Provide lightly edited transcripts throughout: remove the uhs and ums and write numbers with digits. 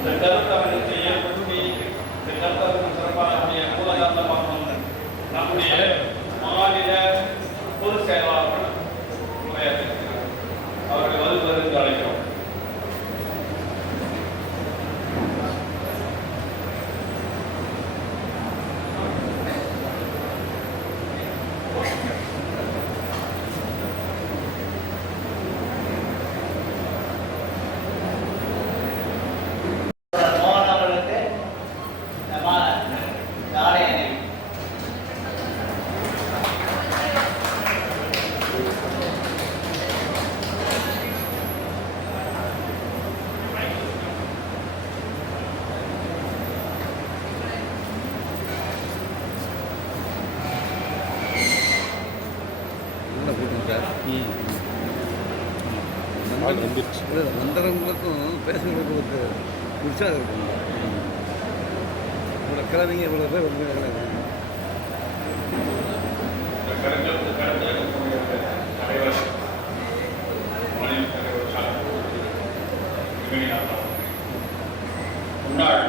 இந்த கருத்தரங்கத்தை ஏற்படுத்தி இந்த கருத்தரங்கம் சிறப்பாக மூலகாரணமாக நம்முடைய மாநில பொதுச் செயலாளர்கள் உரையாற்றிருக்கிறார். அவர்கள் வருவதற்கு அழைக்கிறோம். வந்தவங்களுக்கும் பேசுகிறவங்களுக்கு உற்சாகம் இருக்கும். இவ்வளோ கிழமைங்க இவ்வளோ பேர் வந்து முன்னாள்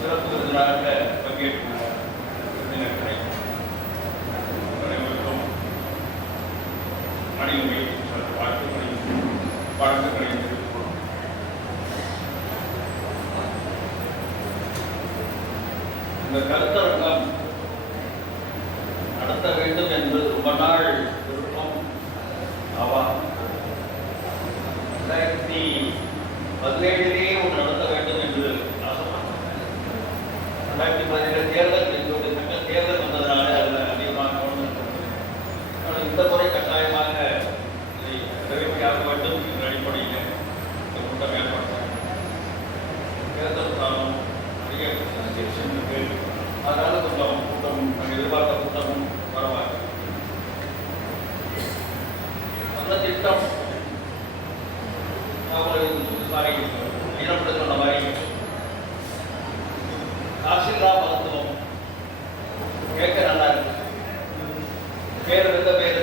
சிறப்பு விருந்தினராக பங்கேற்றுள்ள விருந்தினர்களை அனைவருக்கும் மணிகளை வாழ்த்துக்களையும் தெரிவித்துக் கொள்வோம். இந்த கருத்தரங்கம் நடத்த வேண்டும் என்று ரொம்ப நாள் விருப்பம் ஆவார். 2017 ஒன்று நடத்த வேண்டும் என்று ஆசைப்பட்டார். 2017 தேர்தல் எங்களுடைய சங்க தேர்தல் வந்ததனால அதில் அதிகமாக கவனம் செலுத்தப்பட்டது. இந்த முறை கட்டாயமாக இதை நிறைவேற்றியாக வேண்டும் என்ற அடிப்படையில் இந்த கூட்டம் ஏற்படுத்தாங்க. தேர்தல் காலம் அதிக இருக்கு. அதனால கொஞ்சம் கூட்டம் எதிர்பார்த்த கூட்டமும் பரவாயில்லை. அந்த திட்டம் சொன்ன மாதிரி தாசில்தா மருத்துவம் கேட்க நல்லா இருக்கு. பேர் இருந்த பேரு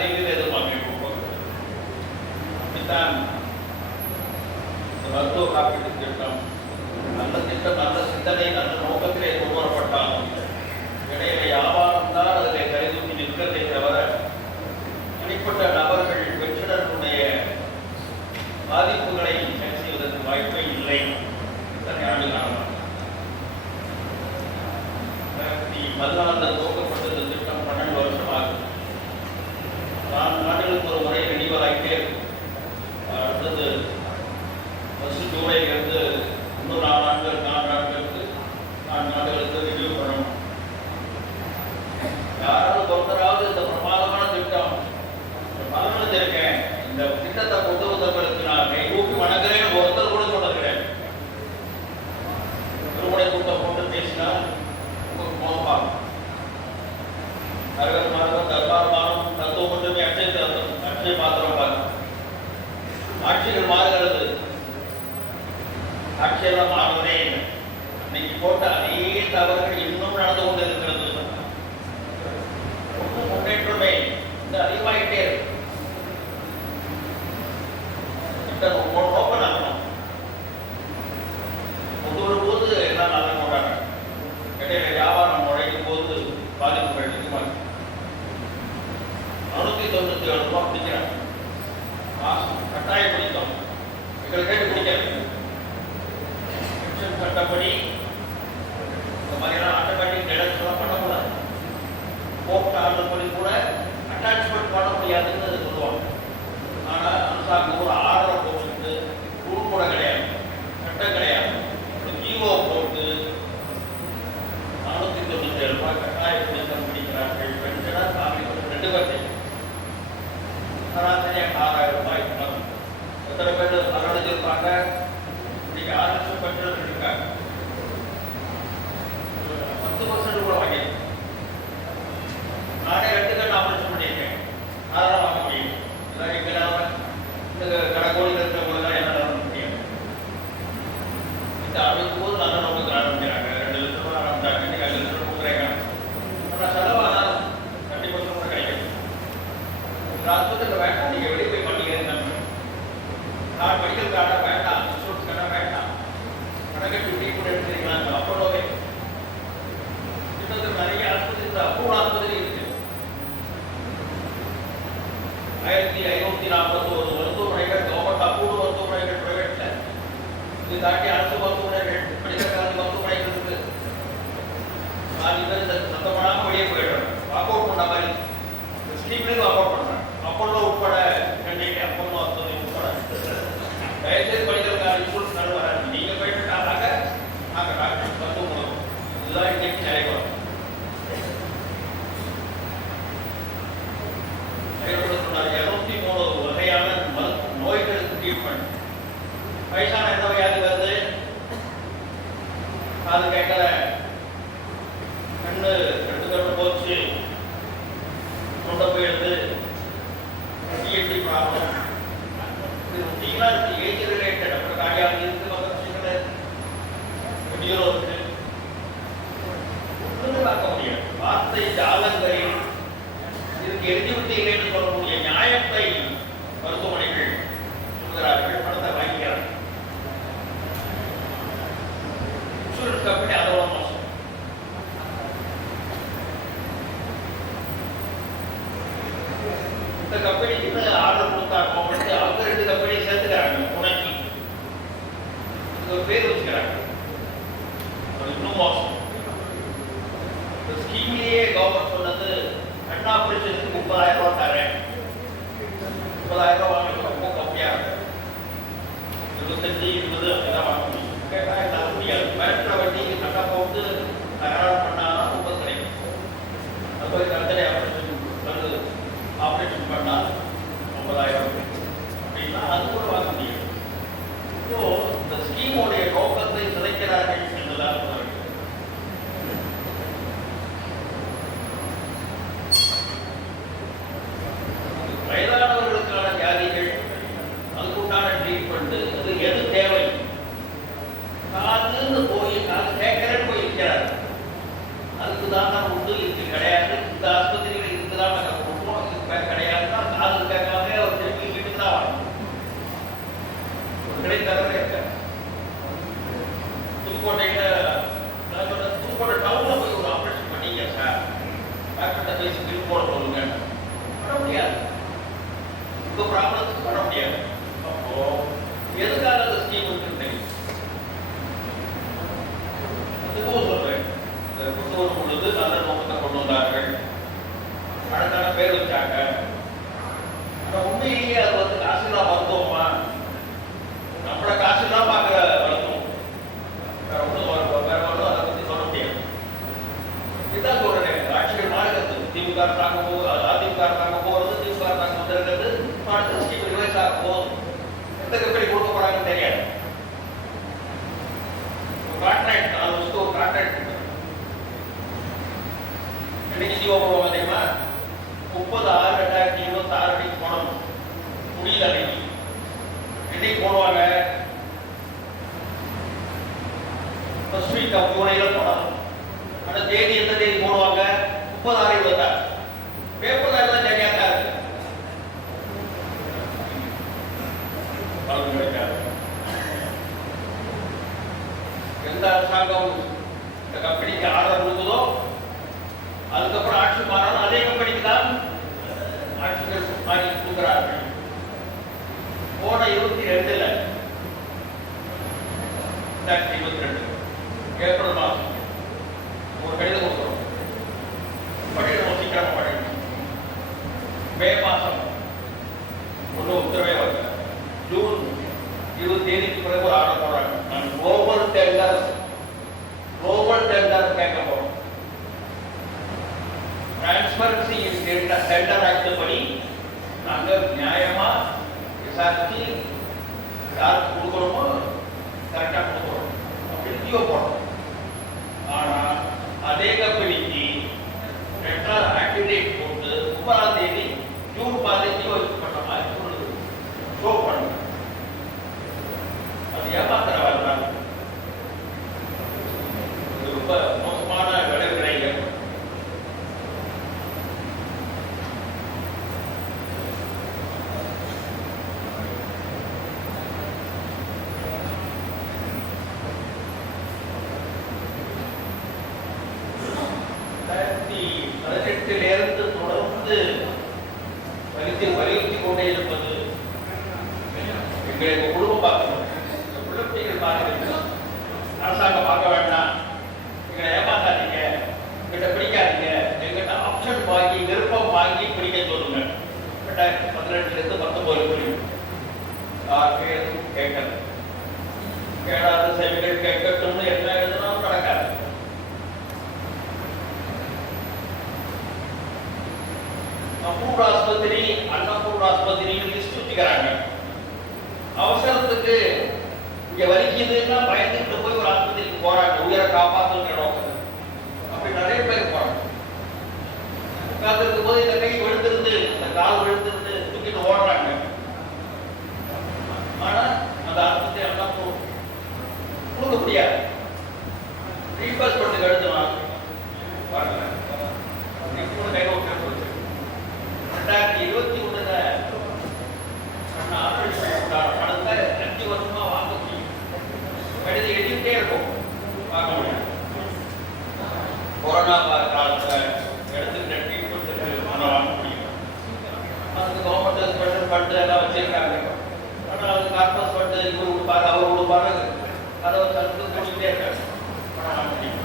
நீங்களே எதிர்பார்க்க அப்படித்தான் மருத்துவ காப்பீட்டு திட்டம் நல்ல திட்டம், நல்ல சிந்தனை, நல்ல நோக்கத்திலே கொண்டு வரப்பட்டாலும் இடையில வியாபாரம் தான் அதில் கைதூக்கி நிற்கிறதை தவிர தனிப்பட்ட நபர்கள் பெற்றோர்களுடைய பாதிப்புகளை சரி செய்வதற்கு வாய்ப்பே இல்லை. இத்தனை ஆண்டு காலம் 2014 துவக்கப்பட்ட இந்த திட்டம் 12 வருஷம் ஆகும். 4 ஆண்டுகளுக்கு ஒரு முறை ரினிவல் ஆகிட்டே இருக்கும். அடுத்தது ஃபர்ஸ்ட் ஜூலையிலிருந்து இன்னும் 4 ஆண்டுகளுக்கு ரினியூ பண்ணணும். யாராவது ஒருத்தராவது இந்த பிரமாதமான திட்டம் பலனடைஞ்சிருக்கேன், இந்த திட்டத்தை கொண்டு வந்தவர்களுக்கு நான் ஊக்கி வணங்குறேன் ஒருத்தர் கூட சொன்னது கிடையாது. திருமுறை கூட்டம் போட்டு பேசினா உங்களுக்கு மோசமாகும். அரகர் மார்க்கம் தர்பார் மாறும் தத்துவம் மட்டுமே அட்சய பாத்திரம் பார்க்கும். ஆட்சிகள் மாறுகிறது, ஆட்சியெல்லாம் மாறுவதே இல்லை. இன்னைக்கு போட்ட அதே தவறுகள் இன்னும் நடந்து கொண்டு இருக்கிறது. ஒன்றும் முன்னேற்றமே இந்த அதிகமாகிட்டே இருக்கு. ஓப்பன் ஆகணும். கொண்டு வரும்போது எல்லாம் நல்லா போட்டாங்க. இடையில வியாபாரம் நுழைக்கும் போது பாதிப்புகள் அதிகமாக 497 ரூபாய் பிடிக்கிறாங்க. கட்டாயம் பிடித்தோம். எங்களை கேட்டு பிடிக்கிறது சட்டப்படி இந்த மாதிரிலாம் ஆட்டோமேட்டிக் டிடக்ஷன்லாம் பண்ணக்கூடாது. கோர்ட் ஆர்டர் படி கூட அட்டாச்மெண்ட் பண்ண முடியாதுன்னு சொல்லுவாங்க. ஆனால் அரசாங்கம் ஒரு ஆர்டரை போட்டு ரூல் கூட கிடையாது, சட்டம் கிடையாது, ஜீவோ போட்டு 497 ரூபாய் கட்டாய பிடித்தம் பிடிக்கிறார்கள். பென்ஷனாக சாமி 2 பேர் சராசரியாக 6000 ரூபாய் பணம். எத்தனை பேர் மரணடைஞ்சிருப்பாங்க? இன்னைக்கு 6 லட்சம் பெண்கள் இருக்காங்க. 10% கூட வாங்கி நானே 2 கண் ஆபரேஷன் பண்ணியிருக்கேன். அதெல்லாம் வாங்க முடியாது. தாண்டி அரசு மருத்துவமனைகள் மெடிக்கல் காலேஜ் மருத்துவமனைகள் இருக்கு. பாதி பேர் இந்த சத்தம் பண்ணாம வெளியே போயிடுறாங்க. வாக் அவுட் பண்ண மாதிரி ஸ்லீப்லேருந்து வாக் அவுட் பண்ணுறாங்க. அப்போல்லோ உட்பட கண்டிப்பாக அப்போல்லோ அத்தனை உட்பட தயவுசெய்து மெடிக்கல் காலேஜ் இன்சூரன்ஸ் நடு வராது. நீங்கள் போயிட்டுட்டாங்க நாங்கள் டாக்டர் மருத்துவமனை இதுதான் இன்னைக்கு நடைபெறும். சொன்னார் 203 வகையான நோய்களுக்கு ட்ரீட்மெண்ட். வயசான என்ன வியாதி வருது? காது கேட்கல, கண்ணு 2 கண்ணு போச்சு, தொண்டை போயிடுது, டிஎன்டி ப்ராப்ளம், இது ரொட்டீனாக இருக்கு. ஏஜ் ரிலேட்டட் அப்புறம் கார்டியாலஜி இருக்கு, மற்ற விஷயங்கள் நியூரோ இருக்கு. ஒன்றுமே பார்க்க முடியாது. வார்த்தை ஜாலங்களில் இதுக்கு எலிஜிபிலிட்டி இல்லைன்னு சொல்லக்கூடிய நியாயத்தை மருத்துவமனைகள் சொல்கிறார்கள், பணத்தை வாங்கிக்கிறார்கள். இன்சூரன்ஸ் கம்பெனி அதோட மோசம். இந்த கம்பெனிக்கு ஆர்டர் கொடுத்தாங்க, அவங்க 2 கம்பெனியை சேர்த்துக்கிறாங்க துணைக்கு. இதுக்கு ஒரு பேர் வச்சுக்கிறாங்க. இன்னும் மோசம். இந்த ஸ்கீம்லேயே கவர்மெண்ட் சொன்னது கண் ஆபரேஷனுக்கு 30,000 ரூபாய் தரேன். 30,000 ரூபாய் வாங்கிட்டு ரொம்ப கம்மியாக இருக்கு. 25, 20 அப்படிதான் வாங்க முடியும். கேட்டால் தர முடியாது. மிரட்டுற வட்டி கட்டா போட்டு தகராறு பண்ணால் ரொம்ப கிடைக்கும். அது போய் கர்த்தரை ஆப்ரேஷன் பண்ணால் 50,000 அப்படின்னா அது கூட வாங்க முடியும். ஸோ இந்த ஸ்கீமோடைய நோக்கத்தை சிதைக்கிறார்கள் என்றுதான் சொல்ல வேண்டும். வயதானவர்களுக்கான வியாதிகள், அதுக்குண்டான ட்ரீட்மெண்ட், அது எது தேவை? காதுன்னு போய் காது கேட்கறேன்னு போய் இருக்கிறார். அதுக்கு தான் நான் உண்டு, இதுக்கு கிடையாது. இந்த ஆஸ்பத்திரியில் இருக்குதான் நாங்கள் கொடுப்போம், இதுக்கு கிடையாதுன்னா காது கேட்காம ஒரு திருப்பி வீட்டுக்கு தான் வாங்கணும். ஒரு கடை தவிர இருக்க புதுக்கோட்டையில் புதுக்கோட்டை டவுனில் போய் ஒரு ஆப்ரேஷன் பண்ணிங்க சார், டாக்டர்கிட்ட பேசி பில் போட சொல்லுங்க. பண்ண முடியாது. இந்த ப்ராப்ளத்துக்கு பண்ண முடியாது. அப்போ எதுக்காக அந்த ஸ்கீம் இருக்கு? அதுக்கும் சொல்றேன், கொண்டு வரும் பொழுது நல்ல நோக்கத்தை கொண்டு வந்தார்கள், அழகான பேர் வச்சாங்க. ஆனால் உண்மையிலேயே அது வந்து காசுலாம் மருத்துவமா? நம்மள காசுலாம் பார்க்குற மருத்துவம். வேற ஒன்றும் வேற ஒன்றும் அதை பற்றி சொல்ல முடியாது. இதுதான் சொல்றேன், ஆட்சிகள் மாறுகிறது. திமுக தாங்க போகுது, அதிமுக தாங்க போகிறது, திமுக தாங்க வந்திருக்கிறது. அடுத்த ஸ்கீம் ரிவைஸ் ஆக போகுது. எந்த கம்பெனி கொடுக்க போறாங்கன்னு தெரியாது. கான்ட்ராக்ட் 4 வருஷத்துக்கு ஒரு கான்ட்ராக்ட். என்னைக்கு ஜீவோ போடுவாங்க தெரியுமா? 30/6/2026 அன்னைக்கு போடணும். முடியல அன்னைக்கு. என்னைக்கு போடுவாங்க? ஃபர்ஸ்ட் வீக் ஆஃப் ஜூலைல போடணும். அந்த தேதி எந்த தேதி போடுவாங்க? 30/6/26. பேப்பர்ல எல்லாம் சரியா தான் இருக்கு. எந்த அரசாங்கம் இந்த கம்பெனிக்கு ஆர்டர் கொடுத்ததோ அதுக்கப்புறம் ஆட்சி மாறணும், அதே கம்பெனிக்கு தான் ஆட்சிகள் மாறி கொடுக்கிறார்கள். போன 22 ஏப்ரல் மாதம் ஒரு கடிதம் கொடுக்குறோம். படிக்கணும், சீக்கிரமா படிக்கணும். மே மாதம் ஒன்றும் உத்தரவே வரல. ஜூன் 20 பிறகு ஒரு ஆர்டர் போடுறாங்க. நான் குளோபல் டெண்டர் கேட்க போறோம். டிரான்ஸ்பரன்சி டெண்டர் ஆக்ட் படி நாங்கள் நியாயமா விசாரிச்சு யாருக்கு கொடுக்குறோமோ கரெக்டாக கொடுக்குறோம் அப்படின்னு ஜியோ போடுறோம். ஆனால் அதே கம்பெனிக்கு டெண்டர் ஆக்டிவேட் போட்டு 30ஆம் தேதி ஜூன் 15 வச்சு பண்ண மாதிரி சொல்லுது, ஷோ பண்ணுங்க. அது ஏமாத்துற வேலை தான். இது ரொம்ப மோசமான விளைவுகள். இருந்து தொடர்ந்து வலியுறுத்தி கொண்டே இருப்பது எங்களுக்கு குடும்பம் பார்க்கணும். பிள்ளைகள் பாருங்க, அரசாங்கம் பார்க்க வேண்டாம், எங்களை ஏமாத்தாதீங்க, எங்கிட்ட பிடிக்காதீங்க, எங்கிட்ட ஆப்ஷன் வாங்கி விருப்பம் வாங்கி பிடிக்க சொல்லுங்க. 2018 19 யாருக்கும் எதுவும் கேட்கல. கேடாத செவிகள் கேட்கட்டும்னு என்ன எழுதினாலும் நடக்காது. அப்பூர் ஆஸ்பத்திரி, அன்னப்பூர் ஆஸ்பத்திரியும் லிஸ்ட் வச்சுக்கிறாங்க. அவசரத்துக்கு இங்க வலிக்குதுன்னா பயந்துட்டு போய் ஒரு ஆஸ்பத்திரிக்கு போறாங்க, உயிரை காப்பாற்றுங்கிற நோக்கம். அப்படி நிறைய பேர் போறாங்க. உட்கார்ந்துருக்கும் போது இந்த கை விழுந்திருந்து, இந்த கால் விழுந்திருந்து தூக்கிட்டு ஓடுறாங்க. ஆனா அந்த ஆஸ்பத்திரி எல்லாம் கொடுக்க முடியாது. ரீபர்ஸ்மெண்ட் எழுதுவாங்க. பாருங்க, 2021 பணத்தை 5 வருஷமா வாங்க முடியும். கடிதம் எழுதிட்டே இருக்கும், வாங்க முடியாது. கொரோனா காலத்துல எடுத்துக்கிட்ட ட்ரீட்மெண்ட்டுக்கு பணம் வாங்க முடியும். அதுக்கு கவர்மெண்ட் ஸ்பெஷல் ஃபண்ட் எல்லாம் வச்சிருக்காங்க. ஆனால் அது கார்பஸ் ஃபண்ட் இவர் கொடுப்பாரு, அவர் கொடுப்பாரு, அதை சர்க்கு முடிச்சுட்டே இருக்காங்க, பணம் வாங்க முடியும்.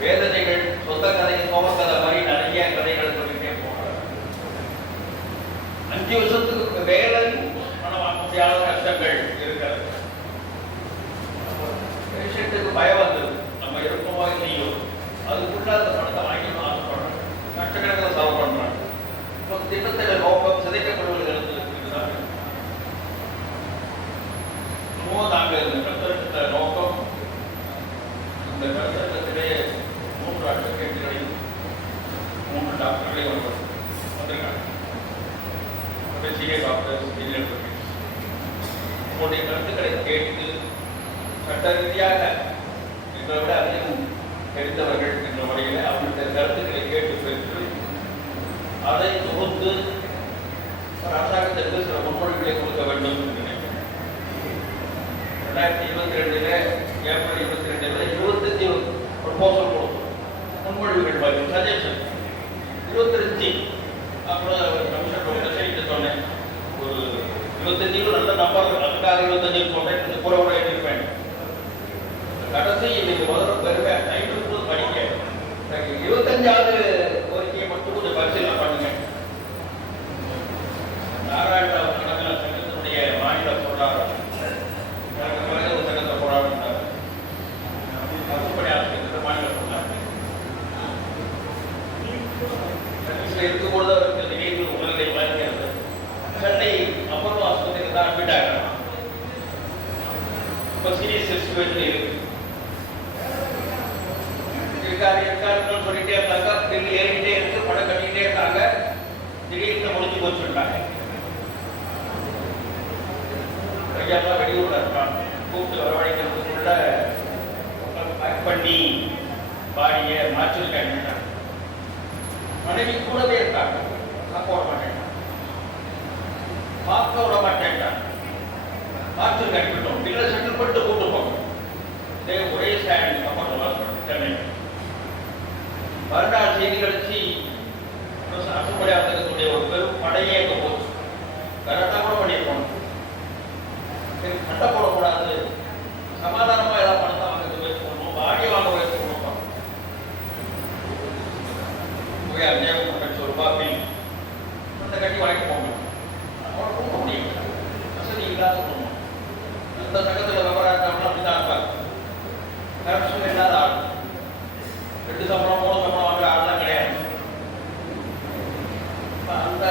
வேதனைகள், சொந்த கதை, சோமக்கதை மாதிரி நிறைய கதைகள் சொல்லிட்டே போறாங்க. 5 வருஷத்துக்கு வேலை பணம் வாங்க முடியாத கஷ்டங்கள் இருக்கிறது. பேஷண்ட்டுக்கு பயம் வந்தது, நம்ம இருக்கோமோ இல்லையோ, அதுக்குள்ள அந்த பணத்தை வாங்கிக்கணும் ஆசைப்படுறாங்க. லட்சக்கணக்கில் செலவு பண்றாங்க. இப்போ திட்டத்தில் நோக்கம் சிதைக்கப்படுவதற்கு நாங்கள் இந்த கருத்தரங்கத்தை நோக்கம், இந்த கருத்தரங்கத்திலே 3 அட்வொகேட்டுகளையும் 3 டாக்டர்களையும் வந்திருக்காங்க. சீனியர் டாக்டர்ஸ், சீனியர் அட்வொகேட்ஸ் உங்களுடைய கருத்துக்களை கேட்டு சட்ட ரீதியாக எங்களை விட அதிகம் தெரிந்தவர்கள் என்ற முறையில் அவர்களுடைய கருத்துக்களை கேட்டு பெற்று அதை தொகுத்து அரசாங்கத்திற்கு சில முன்மொழிகளை கொடுக்க வேண்டும் என்று நினைக்கிறேன். 2022 ஏப்ரல் 22 25 ப்ரொபோசல் கொடுத்தோம், முன்மொழிவுகள் மாதிரி சஜஷன். 25 அப்புறம் கமிஷன் செய்து சொன்னேன், ஒரு 25 நல்ல நம்பர், அதுக்காக 25 சொன்னேன், இது கூட எழுதியிருப்பேன். கடைசி இன்னைக்கு முதல்ல பெருமை ஐநூறு படிக்க 25வது கோரிக்கையை மட்டும் கொஞ்சம் பரிசீலனை பண்ணுங்க. நாராயணராவ் கடமையில சங்கத்தினுடைய மாநில பொருளாதார சங்கத்தை போராடினார். அரசுப்படி ஆசிரியர் மாநில பொருளாதார இருக்கும்போது அவருக்கு திடீர்னு உடல்நிலை பாதிக்கிறது. சென்னை அப்போலோ ஆஸ்பத்திரிக்கு தான் அட்மிட் ஆகிறாங்க. இப்போ சீரியஸ் சிச்சுவேஷன் இருக்கு. இருக்காருன்னு சொல்லிட்டே இருந்தாங்க, பில்லு ஏறிக்கிட்டே இருக்கு, படம் கட்டிக்கிட்டே இருக்காங்க. திடீர்னு முடிஞ்சு போச்சுட்டாங்க. ஐயாலாம் வெளியூர்ல இருக்காங்க, கூப்பிட்டு வரவழைக்கிறதுக்குள்ள பேக் பண்ணி பாடியை மாற்றிருக்காங்க. மனைவி கூடவே இருக்காங்க, பார்க்க விட மாட்டேன், பார்க்க விட மாட்டேன். மாற்று கட்டிவிட்டோம், பில்லை செட்டில் பண்ணிட்டு கூட்டு போகணும். ஒரே ஸ்டாண்ட் அப்போ சென்னை. மறுநாள் செய்தி கழிச்சு அரசுப்படி ஆசிரியர்களுடைய ஒரு பெரும் படையே அங்கே போச்சு. கரெக்டாக கூட பண்ணியிருக்கணும், சண்டை போடக்கூடாது, சமாதானமா ஏதாவது பணத்தை வாங்க முயற்சி பண்ணணும், பாடியை வாங்க முயற்சி பண்ணணும். ஒரு ரூபாய் அந்த கட்டி வாங்கிட்டு போகணும். அவனை கூட்ட முடியும், வசதி இல்லாத குடும்பம். அந்த சங்கத்தில் விவரம் இருக்காங்கன்னா அப்படிதான் இருப்பாங்க. கரப்ஷன் இல்லாத ஆள், 2 சம்பளம் 3 சம்பளம் வாங்குற ஆள்லாம் கிடையாது. அந்த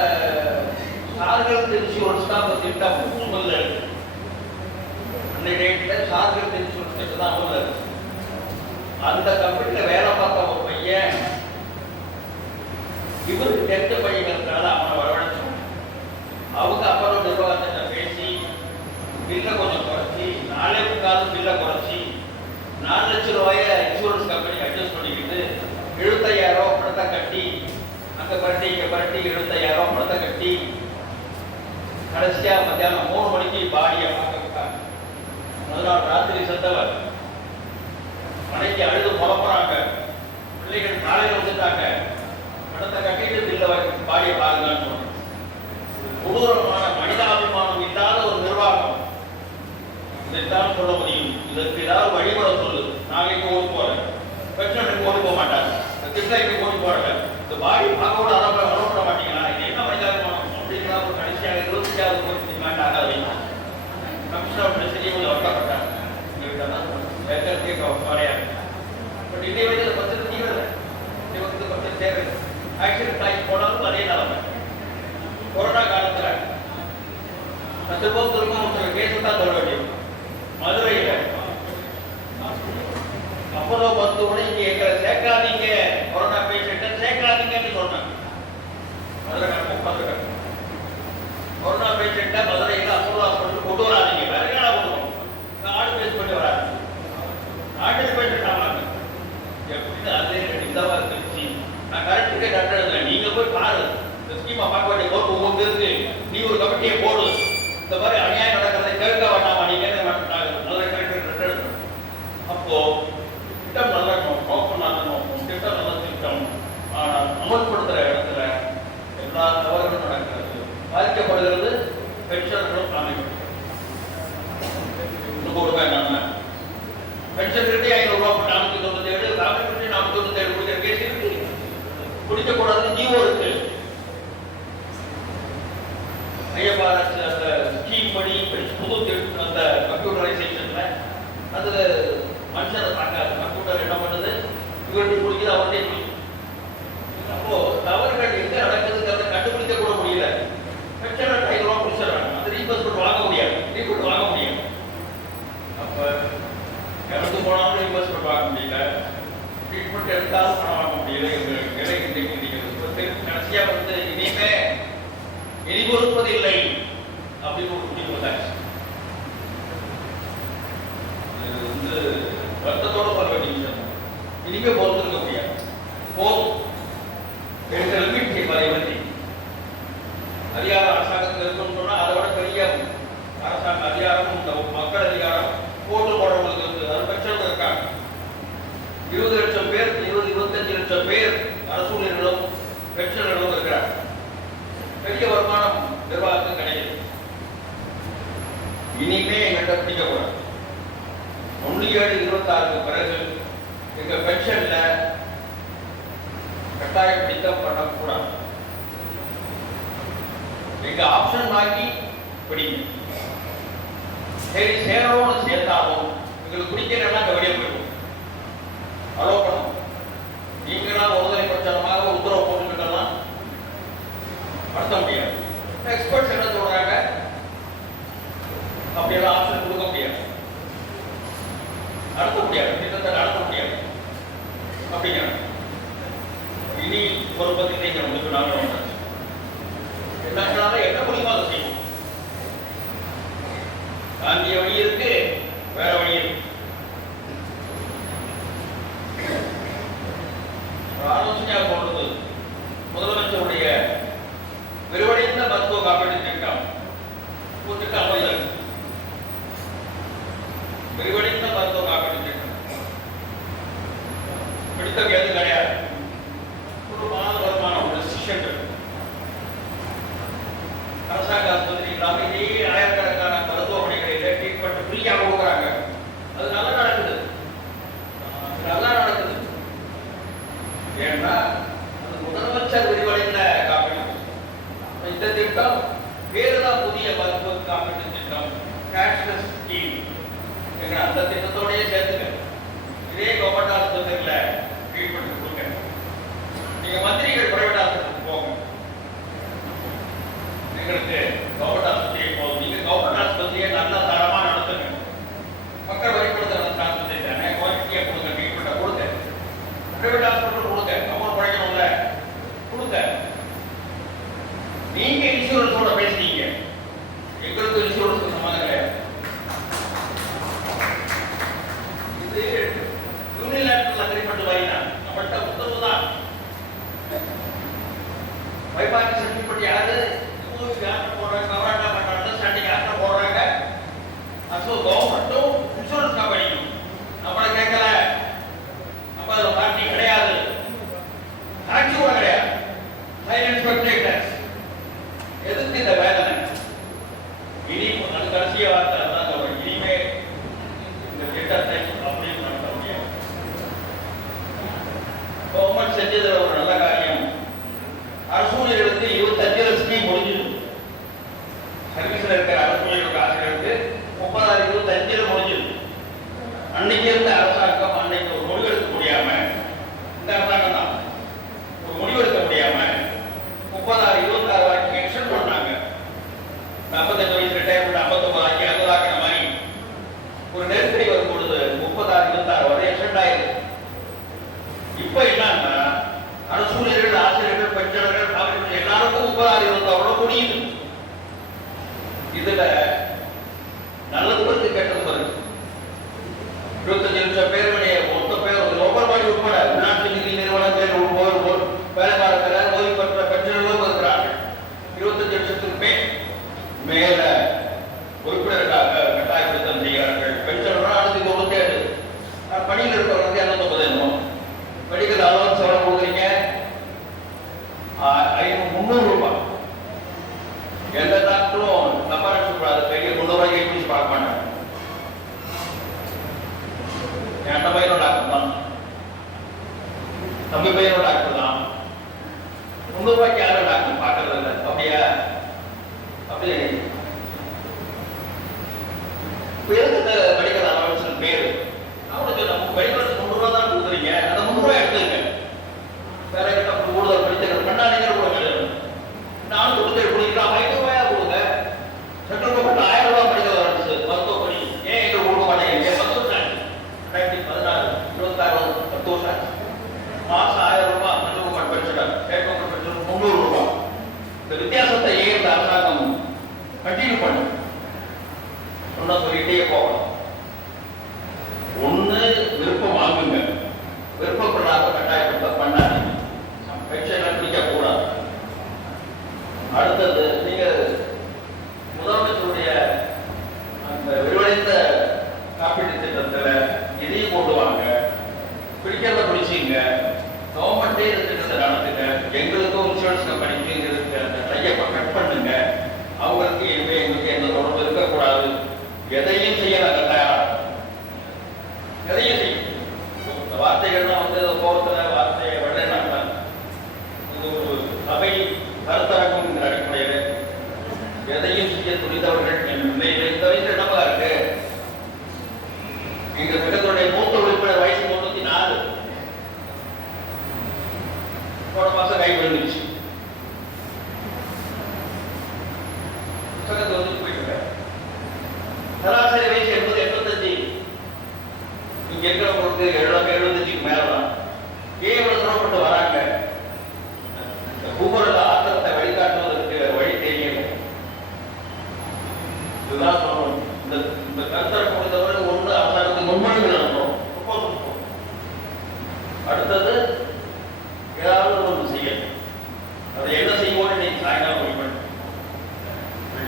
சார்கள் இன்சூரன்ஸ் தான் அந்த திட்டம் அமல்ல இருக்கு. அன்னைய டேட்டில் சார்கள் இன்சூரன்ஸ் திட்டம் தான் அமல்ல இருக்கு. அந்த கம்பெனியில் வேலை பார்த்த ஒரு பையன், இவருக்கு தெரிஞ்ச பையங்கிறதுனால அவனை வரவழைச்சோம். அவங்க அப்புறம் நிர்வாகத்தை பேசி பில்லை கொஞ்சம் குறைச்சி, 4.25 பில்லை குறைச்சி 4 லட்சம் ரூபாயை இன்சூரன்ஸ் கம்பெனி அட்ஜஸ்ட் பண்ணிக்கிட்டு 75,000 பணத்தை கட்டி, அங்கே பரட்டி இங்கே பரட்டி 75,000 பணத்தை கட்டி கடைசியாக மத்தியானம் 3 மணிக்கு பாடியை பார்க்க விட்டாங்க. முதல் ராத்திரி செத்தவர் மனைக்கு அழுது புலப்புறாங்க, பிள்ளைகள் காலையில் வந்துட்டாங்க, பணத்தை கட்டிட்டு பில்லை பாடியை பாருங்கன்னு சொன்னாங்க. கொடூரமான மனிதாபிமானம் இல்லாத ஒரு நிர்வாகம். அப்படித்தான் சொல்ல முடியும். இதற்கு ஏதாவது வழிமுறை சொல்லு. நாளைக்கு ஓடி போறேன், பெட்ரோலுக்கு ஓடி போக மாட்டாங்க, திட்லைக்கு ஓடி போறாங்க. இந்த பாடி பார்க்க கூட அறப்பட மாட்டீங்களா? இது என்ன மனிதாபிமானம் அப்படிங்கிற ஒரு கடைசியாக 25வது டிமாண்ட் ஆகாதீங்க. கமிஷனர் செய்யவும் வரப்பட்டாங்க. கிடையாது. பட் இதே வயதில் 10 தீவிர 10 தேவை ஆக்சிடென்ட் ஆகி போனாலும் அதே நிலைமை. கொரோனா காலத்தில் திரும்ப கேஸ் தான் சொல்ல வேண்டியது. மதுரையில் அப்போலோ மருத்துவமனை இங்கே எங்களை சேர்க்காதீங்க, கொரோனா பேஷண்ட்டை சேர்க்காதீங்கன்னு சொன்னாங்க. மதுரை பார்த்துருக்காங்க. கொரோனா பேஷண்ட்டை மதுரையில் அப்போலோ ஹாஸ்பிட்டல் கொண்டு வராதிங்க, வேற என்ன கொண்டு நாடு பேஸ் பண்ணி வராது. நாட்டில் பேஷண்ட் ஆவாங்க எப்படின்னு அது இந்த மாதிரி இருந்துச்சு. நான் கரெக்டுக்கே டாக்டர் எழுதுறேன், நீங்க போய் பாரு, இந்த ஸ்கீமை பார்க்க வேண்டிய பொறுப்பு உங்களுக்கு இருக்கு, நீ ஒரு கமிட்டியை போடு, இந்த மாதிரி அநியாயம் நடக்கிறதை கேட்க வேண்டாமா நீங்க மதுரை கலெக்டர் டாக்டர் எழுதுறேன். அப்போ திட்டம் நல்ல நோக்கம் நல்ல நோக்கம், திட்டம் நல்ல திட்டம், ஆனால் அமல்படுத்துற இடத்துல எல்லா தவறுகளும் நடக்கிறது. பாதிக்கப்படுகிறது பென்ஷன்களும் காமிக்கப்படுகிறது. என்னன்னா பென்ஷன் இருக்கு 500 ரூபாய் 497, ஃபேமிலி பென்ஷன் 497 கொடுக்கிற கேஸ் இருக்கு. குடிக்கக்கூடாதுன்னு ஜீவோ இருக்கு. ஐஎஃப்ஆர்எஸ் அந்த ஸ்கீம் படி புது அந்த கம்ப்யூட்டரைசேஷன்ல அதுல மனுஷனை தாக்காது. கம்ப்யூட்டர் என்ன பண்ணுது, இவருடைய குடிக்குது அவருடைய குடிக்கும். அப்போ தவறுகள் எங்க நடக்குதுங்கிறத கண்டுபிடிக்க கூட முடியல. பென்ஷன் 500 ரூபாய் குடிச்சிடறாங்க, அது ரீபர்ஸ்மெண்ட் வாங்க முடியாது, ரீபண்ட் வாங்க முடியாது. அப்ப இறந்து போனாலும் ரீபர்ஸ்மெண்ட் வாங்க முடியல, ட்ரீட்மெண்ட் எடுத்தாலும் பணம் வாங்க முடியல. எங்களுக்கு நிலை இன்றைக்கு கடைசியா வந்து இனிமே இனி பொறுப்பதில்லை அப்படின்னு ஒரு முடிவு வந்தாச்சு. வந்து வருத்தத்தோட சொல்ல வேண்டிய விஷயம், இனிமே பொறுத்திருக்க முடியாது, போதும் பற்றி அதிகார அரசாங்கத்தில் இருக்குன்னு சொன்னா அதை விட பெரிய அரசாங்க அதிகாரம் இந்த மக்கள் அதிகாரம் போட்டு போடுறவங்களுக்கு இருக்கு. அது பெற்றவங்க இருக்காங்க. 20 லட்சம் பேர் 20-25 லட்சம் பேர் அரசூழியர்களும் பெற்றவர்களும் இருக்கிறாங்க. பெரிய வருமானம் நிர்வாகத்துக்கு கிடையாது. இனிமே எங்கிட்ட பிடிக்க கூடாது. 17-26 பிறகு எங்க பென்ஷன்ல கட்டாய பிடித்தம் பண்ணக்கூடாது. எங்க ஆப்ஷன் வாங்கி பிடிங்க. சரி சேரணும்னு சேர்த்தாலும் எங்களுக்கு பிடிக்கிறதெல்லாம் அங்கே வெளியே போயிடும். அலோகணும் நீங்களா ஒருதலை பட்சமாக உத்தரவு போட்டுக்கிட்டலாம் நடத்த முடியாது. எக்ஸ்பர்ட்ஸ் என்ன சொல்றாங்க, அப்படியெல்லாம் ஆப்ஷன் கொடுக்க முடியாது, நடத்த முடியாது, திட்டத்தை நடத்த முடியாது அப்படிங்கிறாங்க. இனி ஒரு பத்தி நீங்க உங்களுக்கு நாங்கள் என்ன முடியுமோ அதை செய்வோம். காந்திய வழி இருக்கு, வேற வழி இருக்கு. ஆலோசனையாக போடுறது முதலமைச்சருடைய விரிவடைந்த மருத்துவ காப்பீட்டு திட்டம் அமல்கள். விரிவடைந்த மருத்துவ காப்பீட்டு திட்டம் பிடித்தம் எது கிடையாது. ஒரு மாத வருமானம் ஒரு சிஷன் அரசாங்க ஆஸ்பத்திரி இல்லாம இதே ஆயிரக்கணக்கான மருத்துவமனைகளிலே ட்ரீட்மெண்ட் ஃப்ரீயா கொடுக்குறாங்க. அது நல்லா நடக்குது, நல்லா நடக்குது. ஏன்னா அது முதலமைச்சர் விரிவடைந்த காப்பீடு. இந்த திட்டம் வேறுதான் புதிய மருத்துவ காப்பீட்டு திட்டம், கேஷ்லெஸ் ஸ்கீம். அந்த திட்டத்தோடய சேர்த்துக்க இதே கவர்மெண்ட் ஆஸ்பத்திரியில ட்ரீட்மெண்ட் கொடுங்க. நீங்க மந்திரிகள் பிரைவேட் ஆஸ்பத்திரிக்கு போங்க, எங்களுக்கு கவர்மெண்ட் ஆஸ்பத்திரியை போதும். நீங்க கவர்மெண்ட் ஆஸ்பத்திரியை நல்லா தரமா நடத்துங்க. மக்கள் வரிப்படுத்த ஆஸ்பத்திரி தானே, குவாலிட்டியா கொடுங்க, ட்ரீட்மெண்ட்டை கொடுங்க. பிரைவேட் ஹாஸ்பிட்டல் கொடுங்க, அமௌண்ட் குறைக்கணும்ல, கொடுங்க. நீங்க இன்சூரன்ஸோட பேசுறீங்க, எங்களுக்கு இன்சூரன்ஸ் சம்மந்தம் கிடையாது. இது யூனிலேட்டரல் அக்ரிமெண்ட் வரைனா நம்மள்கிட்ட உத்தரவு தான். பைபாரி சர்டிஃபிகேட் யாரு போடுறாங்க, கவராண்டா பண்ற அண்டர்ஸ்டாண்டிங் யார்கிட்ட போடுறாங்க? அசோ கவர்மெண்ட்டும் இன்சூரன்ஸ் கம்பெனியும் நம்மளை கேட்கல. நம்ம அதில் பார்ட்டி கிடையாது, டாக்ஸி கூட கிடையாது, சைலன்ஸ் ஸ்பெக்டேட்டர்ஸ். எதுக்கு இந்த வேதனை? இனி அது கடைசிய வார்த்தை தான் சொல்றேன். இனிமே முன்னூறுபாய்க்கு யாரும் டாக்டர் பார்க்கறது இல்லை. அப்படியா? அப்படி இப்போ எதுக்கு இந்த மெடிக்கல் அலவன்ஸ் பேரு? அவனுக்கு நம்ம மெடிக்கல் 300 ரூபா தான் கொடுக்குறீங்க, அந்த 300 ரூபாய் எடுத்துங்க. வேற கிட்ட கூடுதல் படித்தவர்கள் பண்ணாதீங்க கூட கிடையாது. நானும் கொடுத்து கொடுக்கலாம், 500 ரூபாயா கொடுங்க. சென்ட்ரல் கவர்மெண்ட் 1000 ரூபாய் மெடிக்கல் அலவன்ஸ் மருத்துவ பணி ஏன் எங்க கொடுக்க மாட்டேங்க? 10 வருஷம் 2016 26 10 வருஷம் மாசம் 1000 ரூபாய் central government pension, state government pension 300 ரூபாய். இந்த வித்தியாசத்தை ஏன் இந்த அரசாங்கம் கண்டினியூ பண்ணு சொன்னா சொல்லிட்டே போகலாம். ஒண்ணு விருப்பம் வாங்குங்க, விருப்பப்படாத கட்டாயப்படுத்த பண்ணாதீங்க, பென்ஷன் பிடிக்க கூடாது. அடுத்தது நீங்க முதலமைச்சருடைய அந்த விரிவடைந்த காப்பீட்டு திட்டத்துல இதையும் கொண்டு வாங்க, பிடிக்கிறத பிடிச்சிங்க, கவர்மெண்டே இந்த திட்டத்தை நடத்துங்க, எங்களுக்கும் இன்சூரன்ஸ் கம்பெனிக்கு இருக்கு அந்த டைப்பை கட் பண்ணுங்க, அவங்களுக்கு இனிமே எங்களுக்கு எந்த தொடர்பு இருக்கக்கூடாது. எதையும் செய்ய நாங்கள் தயாரா, எதையும் செய்யும். இந்த வார்த்தைகள்லாம் வந்து கோபத்துல வார்த்தையை வெள்ளை இது ஒரு சபை கருத்தரங்கும் அடிப்படையில் எதையும் செய்ய துணிந்தவர்கள் இந்த வயசு என்னவா இருக்கு. எங்க திட்டத்துடைய மூத்த உறுப்பினர் வயசு 94, போன மாசம் கை விழுந்துச்சு. புத்தகத்தை வந்து போயிட்டு சராசரி வயசு 85. இங்க இருக்கிறவங்களுக்கு 75க்கு மேலதான். ஏன் இவ்வளவு சிரமப்பட்டு வராங்க? குமரல ஆத்திரத்தை வழிகாட்டுவதற்கு வழி தெரியல. இதுதான் சொல்லணும். இந்த கருத்தரை பொறுத்தவரை ஒன்று அரசாங்கத்துக்கு முன்மொழிவு நடத்தணும், அடுத்தது ஏதாவது ஒன்று செய்யணும். அதை என்ன செய்வோம்? இன்னைக்கு சாயங்காலம் போய் பண்ணு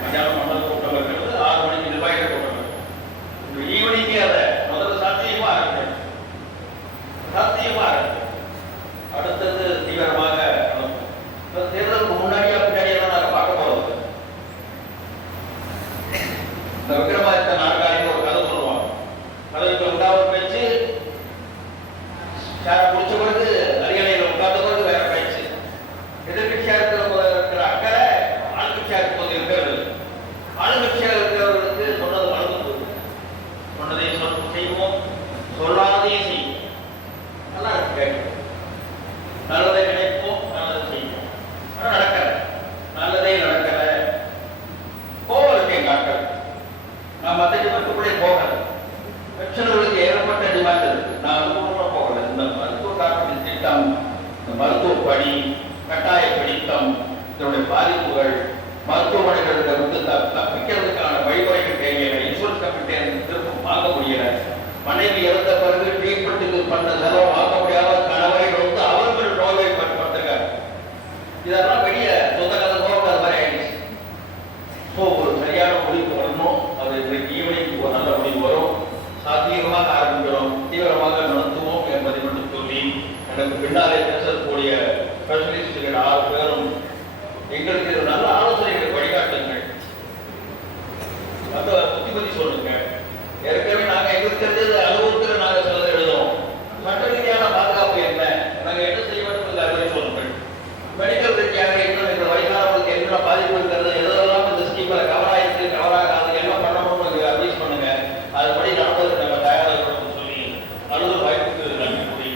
மத்தியானம் மண்டல கூட்டம் இருக்கிறது, 6 மணிக்கு நிர்வாகிகள் கூட்டம் இருக்கு. ஈவினிங்கே அதை முதல்ல சாத்தியமா இருக்கு, சாத்தியமா இருக்கு. அடுத்தது தீவிரமாக தேர்தலுக்கு முன்னாடியா பின்னாடியா நாங்கள் பார்க்க போறது. இந்த விக்ரமாதித்த நாற்காலின்னு ஒரு கதை சொல்லுவாங்க. கதைக்கு உண்டாவது பேச்சு, முடிச்ச பிறகு அரியணையில் உட்கார்ந்த பிறகு வேற பேச்சு. எதிர்கட்சியா இருக்கிற அக்கறை ஆளுங்கட்சியா இருக்கும்போது இருக்கிறது. ஆளுங்கட்சியா இருக்கிறவர்களுக்கு சொன்னது மறந்து போகுது. சொன்னதையும் செய்வோம், சொல்லாததையும் செய்வோம். நல்லா இருக்கு, நல்லதை நினைப்போம், நல்லதை செய்வோம். ஆனா நடக்கல, நல்லதே நடக்கல. கோவம் இருக்கு எங்க ஆட்கள். நான் மற்ற மட்டுக்குள்ளே போகல. பென்ஷன்களுக்கு ஏகப்பட்ட டிமாண்ட் இருக்கு. நான் அது கூட போகல. இந்த மருத்துவ காப்பீட்டு திட்டம், இந்த மருத்துவ பணி, கட்டாய பிடித்தம், இதனுடைய பாதிப்புகள், மருத்துவமனைகளுக்கு வந்து தப்பிக்கிறதுக்கான வழிமுறைகள் தெரியல. இன்சூரன்ஸ் கம்பெனி திரும்ப வாங்க முடியல. மனைவி இறந்த பிறகு ட்ரீட்மெண்ட்டுக்கு பண்ண செலவு வாங்க முடியாத கணவரை வந்து அவர்கள் நோயை பட்டுருக்காங்க. இதெல்லாம் பெரிய சொந்த கதை போக அது மாதிரி ஆயிடுச்சு. ஸோ ஒரு சரியான முடிவு வரணும். அது இன்றைக்கு ஈவினிங் ஒரு நல்ல முடிவு வரும். சாத்தியமாக ஆரம்பிக்கிறோம், தீவிரமாக நடத்துவோம் என்பதை மட்டும் சொல்லி, எனக்கு பின்னாலே பேசக்கூடிய ஸ்பெஷலிஸ்டுகள் 6 பேரும் எங்களுக்கு நல்ல ஆலோசனைகளை வழிகாட்டுங்கள், அந்த புத்திமதி சொல்லுங்க. ஏற்கனவே நாங்க எங்களுக்கு தெரிஞ்சது அனுபவத்தில் நாங்க சிலதை எழுதுவோம். சட்ட ரீதியான பாதுகாப்பு என்ன, நாங்க என்ன செய்ய வேண்டும் அதை சொல்லுங்கள். மெடிக்கல் ரீதியாக இன்னும் எங்கள் வயசானவர்களுக்கு என்ன பாதிப்பு இருக்கிறது, எதெல்லாம் இந்த ஸ்கீம்ல கவர் ஆயிருக்கு, கவர் ஆகாது, என்ன பண்ணணும்னு அட்வைஸ் பண்ணுங்க. அதுபடி நடப்பதற்கு நம்ம தயாராக இருக்கணும்னு சொல்லி நல்ல வாய்ப்புக்கு நன்றி கூறி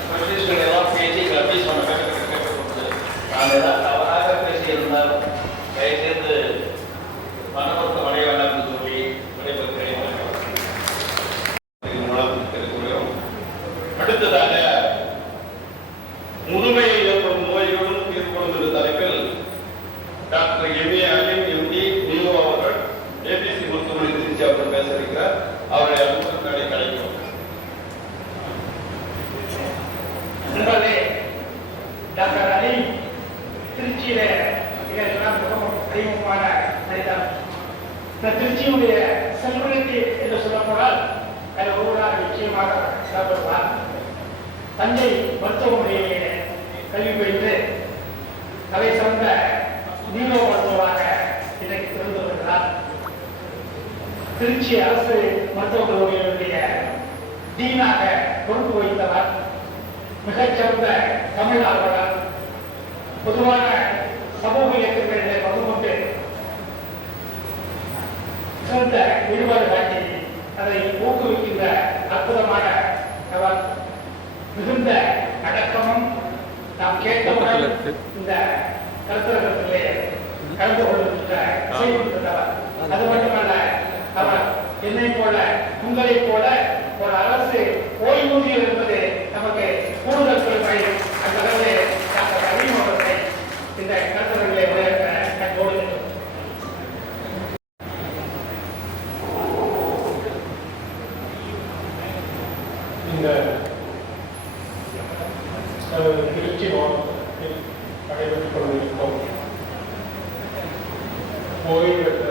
ஸ்பெஷலிஸ்ட்கள் எல்லாம் பேசி அட்வைஸ் பண்ண கேட்டுக்கொண்டு நான் ஏதாவது தவறாக பேசியிருந்தால் தயவுசெய்து மனப்பொருத்த மனைவி வேண்டாம் என்று சொல்லி விடைபெறுகிறேன். அடுத்ததாக முதுமையை ஏற்படும் நோய்களும் தீர்ப்படும் என்ற தலைப்பில் டாக்டர் எம்.ஏ. அலிம் எம்.டி. நியூ அவர்கள் ஏபிசி மருத்துவமனை திருச்சி அவர்கள் பேச இருக்கிறார். அவரை அனுமதி கிடைக்கும். நண்பர்களே, டாக்டர் அலிம் திருச்சியில மிகவும் அறிமுகமான மனிதர். இந்த திருச்சியுடைய செல்வநிதி என்று சொல்லப்போனால் அது ஒருவராக நிச்சயமாக செயல்படுவார். தஞ்சை மருத்துவமனையிலே கல்வி பயின்று அதை சார்ந்த நீரோ மருத்துவராக இன்றைக்கு திறந்து வருகிறார். திருச்சி அரசு மருத்துவக் கல்லூரியினுடைய டீனாக பொறுப்பு வகித்தவர். மிகச்சிறந்த தமிழ் ஆர்வலர், பொதுவான சமூக இயக்கங்களிலே பங்கு கொண்டு சிறந்த ஈடுபாடு காட்டி அதை ஊக்குவிக்கின்ற அற்புதமான அவர் மிகுந்த அடக்கமும் நாம் கேட்டவுடன் இந்த கருத்தரங்கத்திலே கலந்து கொள்கின்ற செய்கின்றவர். அது மட்டுமல்ல, அவர் என்னை போல உங்களை போல ஒரு அரசு ஓய்வூதியம் என்பது நமக்கு கூடுதல் பெருமை. அந்த வகையிலே டாக்டர் ரஹீம் அவர்களை இந்த கருத்தரங்களை கண்டோடு இந்த திருச்சி மாவட்டத்தில் நடைபெற்றுக் கொண்டிருக்கும் ஓய்வு பெற்ற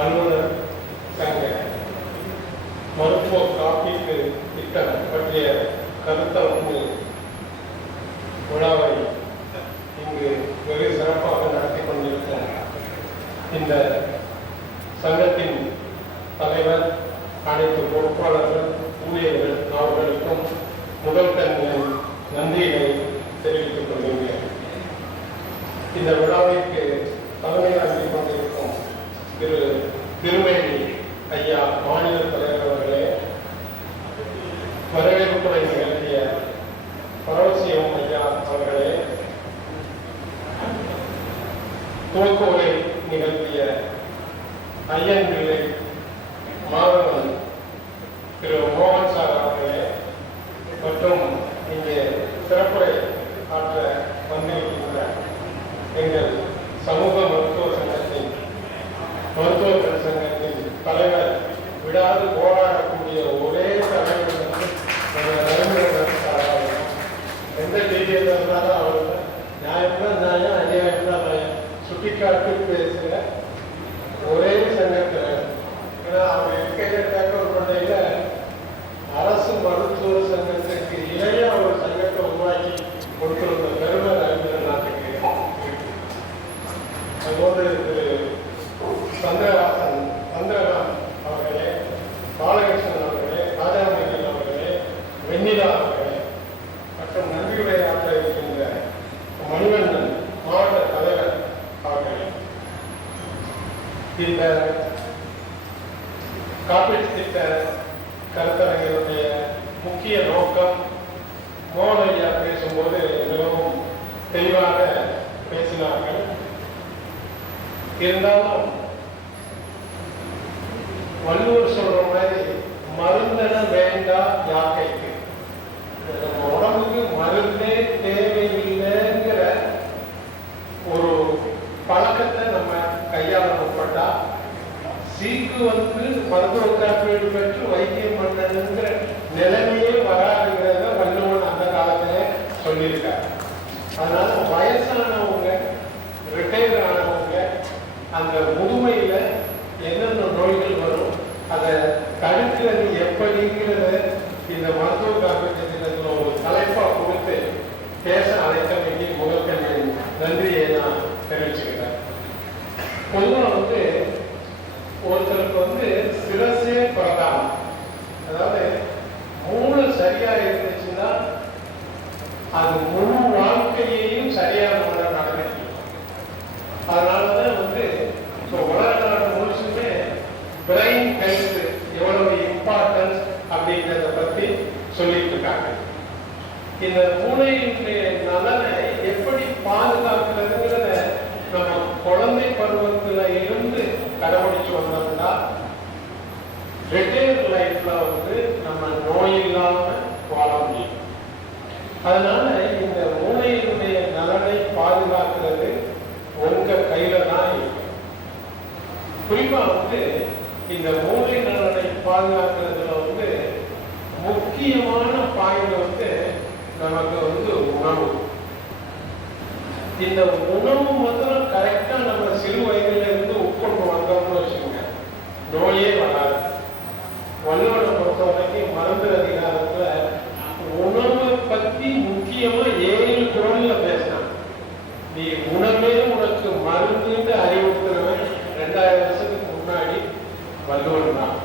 அலுவலர் சங்க மருத்துவ காப்பீட்டு திட்டம் பற்றிய கருத்தரங்கு விழாவை இங்கு வெகு சிறப்பாக நடத்தி கொண்டிருக்கும் இந்த சங்கத்தின் தலைவர், அனைத்து பொறுப்பாளர்கள், ஊழியர்கள் அவர்களுக்கும் முதல் தன்மையின் நன்றியை தெரிவித்துக் கொள்கின்றேன். இந்த விழாவிற்கு தலைமையாற்றி கொண்டிருக்கும் திரு திருமேனி ஐயா மாநில தலைவர் அவர்களே, வரவேற்புரை நிகழ்த்திய பரவசியம் ஐயா அவர்களே, துவக்குரை நிகழ்த்திய ஐயன் பிள்ளை மாணவன் திரு மோகன் சார் அவர்களே மற்றும் இங்கே சிறப்புரை ஆற்ற வந்திருக்கின்ற எங்கள் சமூக மருத்துவ சங்கத்தின் மருத்துவர்கள் சங்கத்தின் தலைவர், விடாது போராடக்கூடிய ஒரே தலைவர் எந்த டிவியில் இருந்தாலும் அவருக்கு நியாயம் நியாயம், அநியாயம் தான் நியாயம் சுட்டிக்காட்டி பேசுகிற ஒரே சங்கத்தில். ஏன்னா அவங்க இருக்கையில டேக்கல் பண்ணையில அரசு மருத்துவ சங்கத்துக்கு இளைய ஒரு சங்கத்தை உருவாக்கி கொடுத்திருந்த பெருமை அறிஞர் நாட்டுக்கு. அதோடு திரு சந்திரகாந்த் அவர்களே, பாலகிருஷ்ணன் அவர்களே, ராஜாமணியன் அவர்களே, வெண்ணிலா அவர்களே மற்றும் நன்றியுரையாற்ற இருக்கின்ற மணிவண்ணன் மாவட்ட தலைவர் அவர்களே, இந்த காப்பீட்டு திட்ட கருத்தரங்கினுடைய முக்கிய நோக்கம் மோகன் ஐயா பேசும்போது மிகவும் தெளிவாக பேசினார்கள். இருந்தாலும் வள்ளுவர் சொல்ற மாதிரி மருந்தென வேண்டா யாக்கைக்கு, நம்ம உடம்புக்கு மருந்தே தேவையில்லைங்கிற ஒரு பழக்கத்தை நம்ம கையாள முற்பட்டா சீக்கு வந்து மருத்துவ காப்பீடு பெற்று வைத்தியம் பண்ணணுங்கிற நிலைமையே வராதுங்கிறத வள்ளுவன் அந்த காலத்திலே சொல்லியிருக்காரு. அதனால வயசானவங்க, ரிட்டையர் ஆனவங்க அந்த முதுமையில என்னென்ன நோய்கள் வரும், அதை தடுக்கிறது எப்படிங்கிறத இந்த மருத்துவ காப்பீட்டு திட்டத்தில் ஒரு தலைப்பா கொடுத்து பேச அழைத்தமைக்கு முதற்கண்ணின் நன்றியை நான் தெரிவிச்சுக்கிறேன். பொதுவாக வந்து ஒருத்தருக்கு வந்து சிரசே பிரதானம், அதாவது மூளை சரியா இருந்துச்சுன்னா அது முழு வாழ்க்கையையும் சரியான முறையில் நடந்துச்சு. அதனாலதான் வந்து உலக நாடு முழுசுமே பிரெயின் ஹெல்த் எவ்வளவு இம்பார்ட்டன்ஸ் அப்படிங்கிறத பத்தி சொல்லிட்டு இருக்காங்க. இந்த மூளையினுடைய நலனை எப்படி பாதுகாக்கிறதுங்கிறத நம்ம குழந்தை பருவத்துல இருந்து கடைபிடிச்சு வந்தோம்னா ரிட்டையர் லைஃப்ல வந்து நம்ம நோய் இல்லாம வாழ முடியும். அதனால இந்த மூளையினுடைய நலனை பாதுகாக்கிறது உங்க கையில தான் இருக்கு. குறிப்பா வந்து இந்த மூளை நலனை பாதுகாக்கிறதுல வந்து முக்கியமான பாயிண்ட் வந்து நமக்கு வந்து உணவு. இந்த உணவு மாத்திரம் கரெக்டா நம்ம சிறு வயதுல இருந்து உட்கொண்டு வந்தோம்னு வச்சுக்கோங்க, நோயே வராது. வள்ளுவனை பொறுத்த வரைக்கும் மருந்து அதிகாரத்துல உணவை பத்தி முக்கியமா 7 குறள்ல பேசினான். நீ உணவே உனக்கு மருந்து அறிவுறுத்துறவன் 2000 வருஷத்துக்கு முன்னாடி வள்ளுவன் தான்.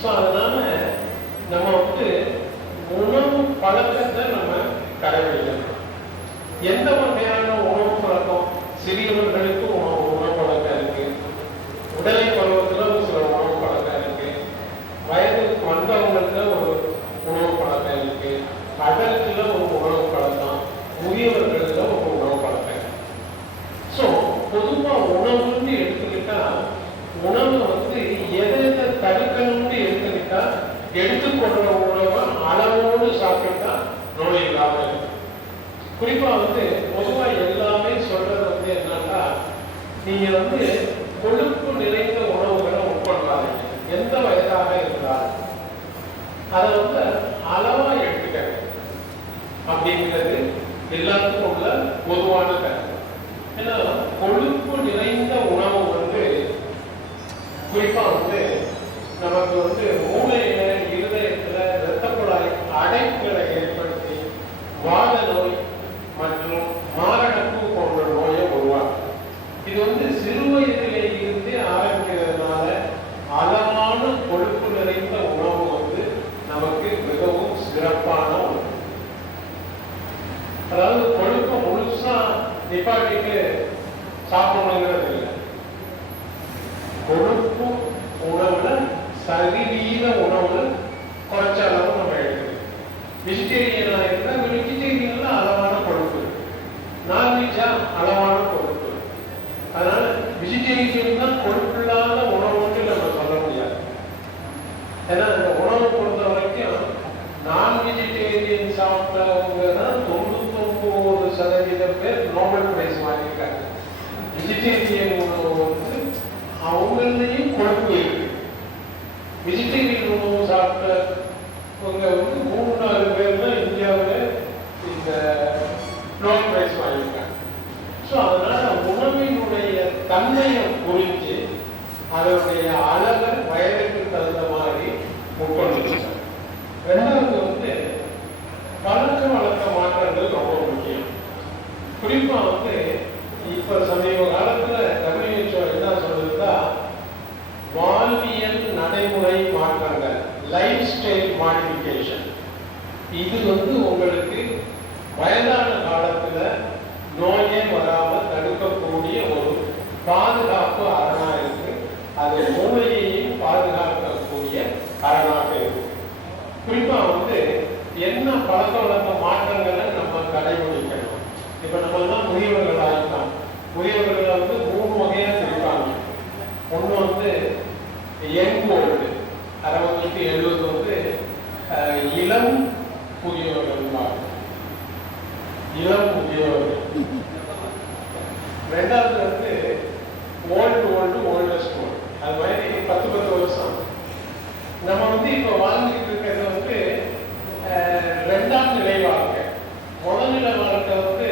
ஸோ அதனால நம்ம வந்து உணவு பழக்கத்தை நம்ம கடைபிடிக்கணும். எந்த வகையான உணவு பழக்கம் சிறியவர்களுக்கு உணவு பழக்கம் இருக்கு, உடலை பருவத்தில் ஒரு சில உணவு பழக்கம் இருக்கு, வயதுக்கு வந்தவங்களுக்கு ஒரு உணவு பழக்கம் இருக்கு, அடல்ட்டுல ஒரு உணவு பழக்கம், முதியவர்களுக்கு ஒரு உணவு பழக்கம். ஸோ பொதுவாக உணவுன்னு எடுத்துக்கிட்டா உணவு வந்து எதை தடுக்கணும்னு எடுத்துக்கிட்டா எடுத்துக்கொள்ற உணவை அளவோடு சாப்பிட்டா நோய் இல்லாம இருக்கு. குறிப்பா வந்து பொதுவா எல்லாமே சொல்றது வந்து என்னன்னா, நீங்க வந்து கொழுப்பு நிறைந்த உணவுகளை உட்கொள்ளாதீங்க எந்த வயதாக இருந்தாலும். அதை வந்து அளவா எடுத்துக்க அப்படிங்கிறது எல்லாத்துக்கும் உள்ள பொதுவான கருத்து. ஏன்னா கொழுப்பு நிறைந்த உணவு வந்து குறிப்பா வந்து நமக்கு வந்து மூளையில இருதயத்துல இரத்த குழாய் அடைப்புகளை ஏற்படுத்தி வாத நோய் மற்றும் மாரடைப்பு போன்ற நோயை உருவாக்கும். இது வந்து சிறு வயதிலே இருந்து ஆரம்பிக்கிறதுனால அளவான கொழுப்பு நிறைந்த உணவு வந்து நமக்கு மிகவும் சிறப்பான ஒன்று. அதாவது கொழுப்பை முழுசா நிப்பாட்டிட்டு சாப்பிடணுங்கிறது இல்லை. கொழுப்பு உணவுல சரிவீத உணவுல குறைச்ச அளவு நம்ம எடுக்கணும். வெஜிடேரியனா இருந்தா வெஜிடேரியன்ல அளவான கொழுப்பு, நான்வெஜ்ஜா அளவான கொழுப்பு. அதனால வெஜிடேரியன் தான் கொழுப்பு இல்லாத உணவுன்னு நம்ம சொல்ல முடியாது. ஏன்னா இந்த உணவு பொறுத்த வரைக்கும் நான் வெஜிடேரியன் சாப்பிட்டவங்க தான் 99% பேர் நோபல் பிரைஸ் வாங்கியிருக்காங்க. வெஜிடேரியன் உணவு வந்து அவங்களையும் கொழுப்பு இருக்கு. வெஜிடேரியன் உணவு சாப்பிட்டவங்க வந்து 3-4 பேர் தான் இந்தியாவில் இந்த நோபல் பிரைஸ் வாங்கியிருக்காங்க. ஸோ அதனால உணவினுடைய தன்மையை புரிஞ்சு அதனுடைய அளவை வயதுக்கு தகுந்த மாதிரி உட்கொண்டு. ரெண்டாவது வந்து பழக்க வழக்க மாற்றங்கள் ரொம்ப முக்கியம். குறிப்பா வந்து இப்ப சமீப காலத்துல WHO என்ன சொல்லுதுன்னா, வாழ்வியல் நடைமுறை மாற்றங்கள், லைஃப் ஸ்டைல் மாடிஃபிகேஷன், இது வந்து உங்களுக்கு வயதான காலத்துல நோயே வராமல் தடுக்கக்கூடிய ஒரு பாதுகாப்பு அரணா இருக்கு. அது மூளையையும் பாதுகாக்கக்கூடிய அரணாக இருக்கு. குறிப்பா வந்து என்ன பழக்க வழக்க மாற்றங்களை நம்ம கடைபிடிக்கணும். இப்ப நம்ம எல்லாம் முதியவர்கள் ஆகிட்டோம். முதியவர்களை வந்து 3 வகையா பிரிப்பாங்க. ஒண்ணு வந்து யங் ஓல்டு, 60-70 வந்து இளம் முதியவர்கள், இளம் முதியவர்கள். ரெண்டாவது வந்து ஓல்டஸ்ட் ஓல்டு, அது மாதிரி 10 வருஷம். நம்ம வந்து இப்ப வாழ்ந்துட்டு இருக்கிறது வந்து 2ஆம் நிலை வாழ்க்கை. முதல் நிலை வாழ்க்கை வந்து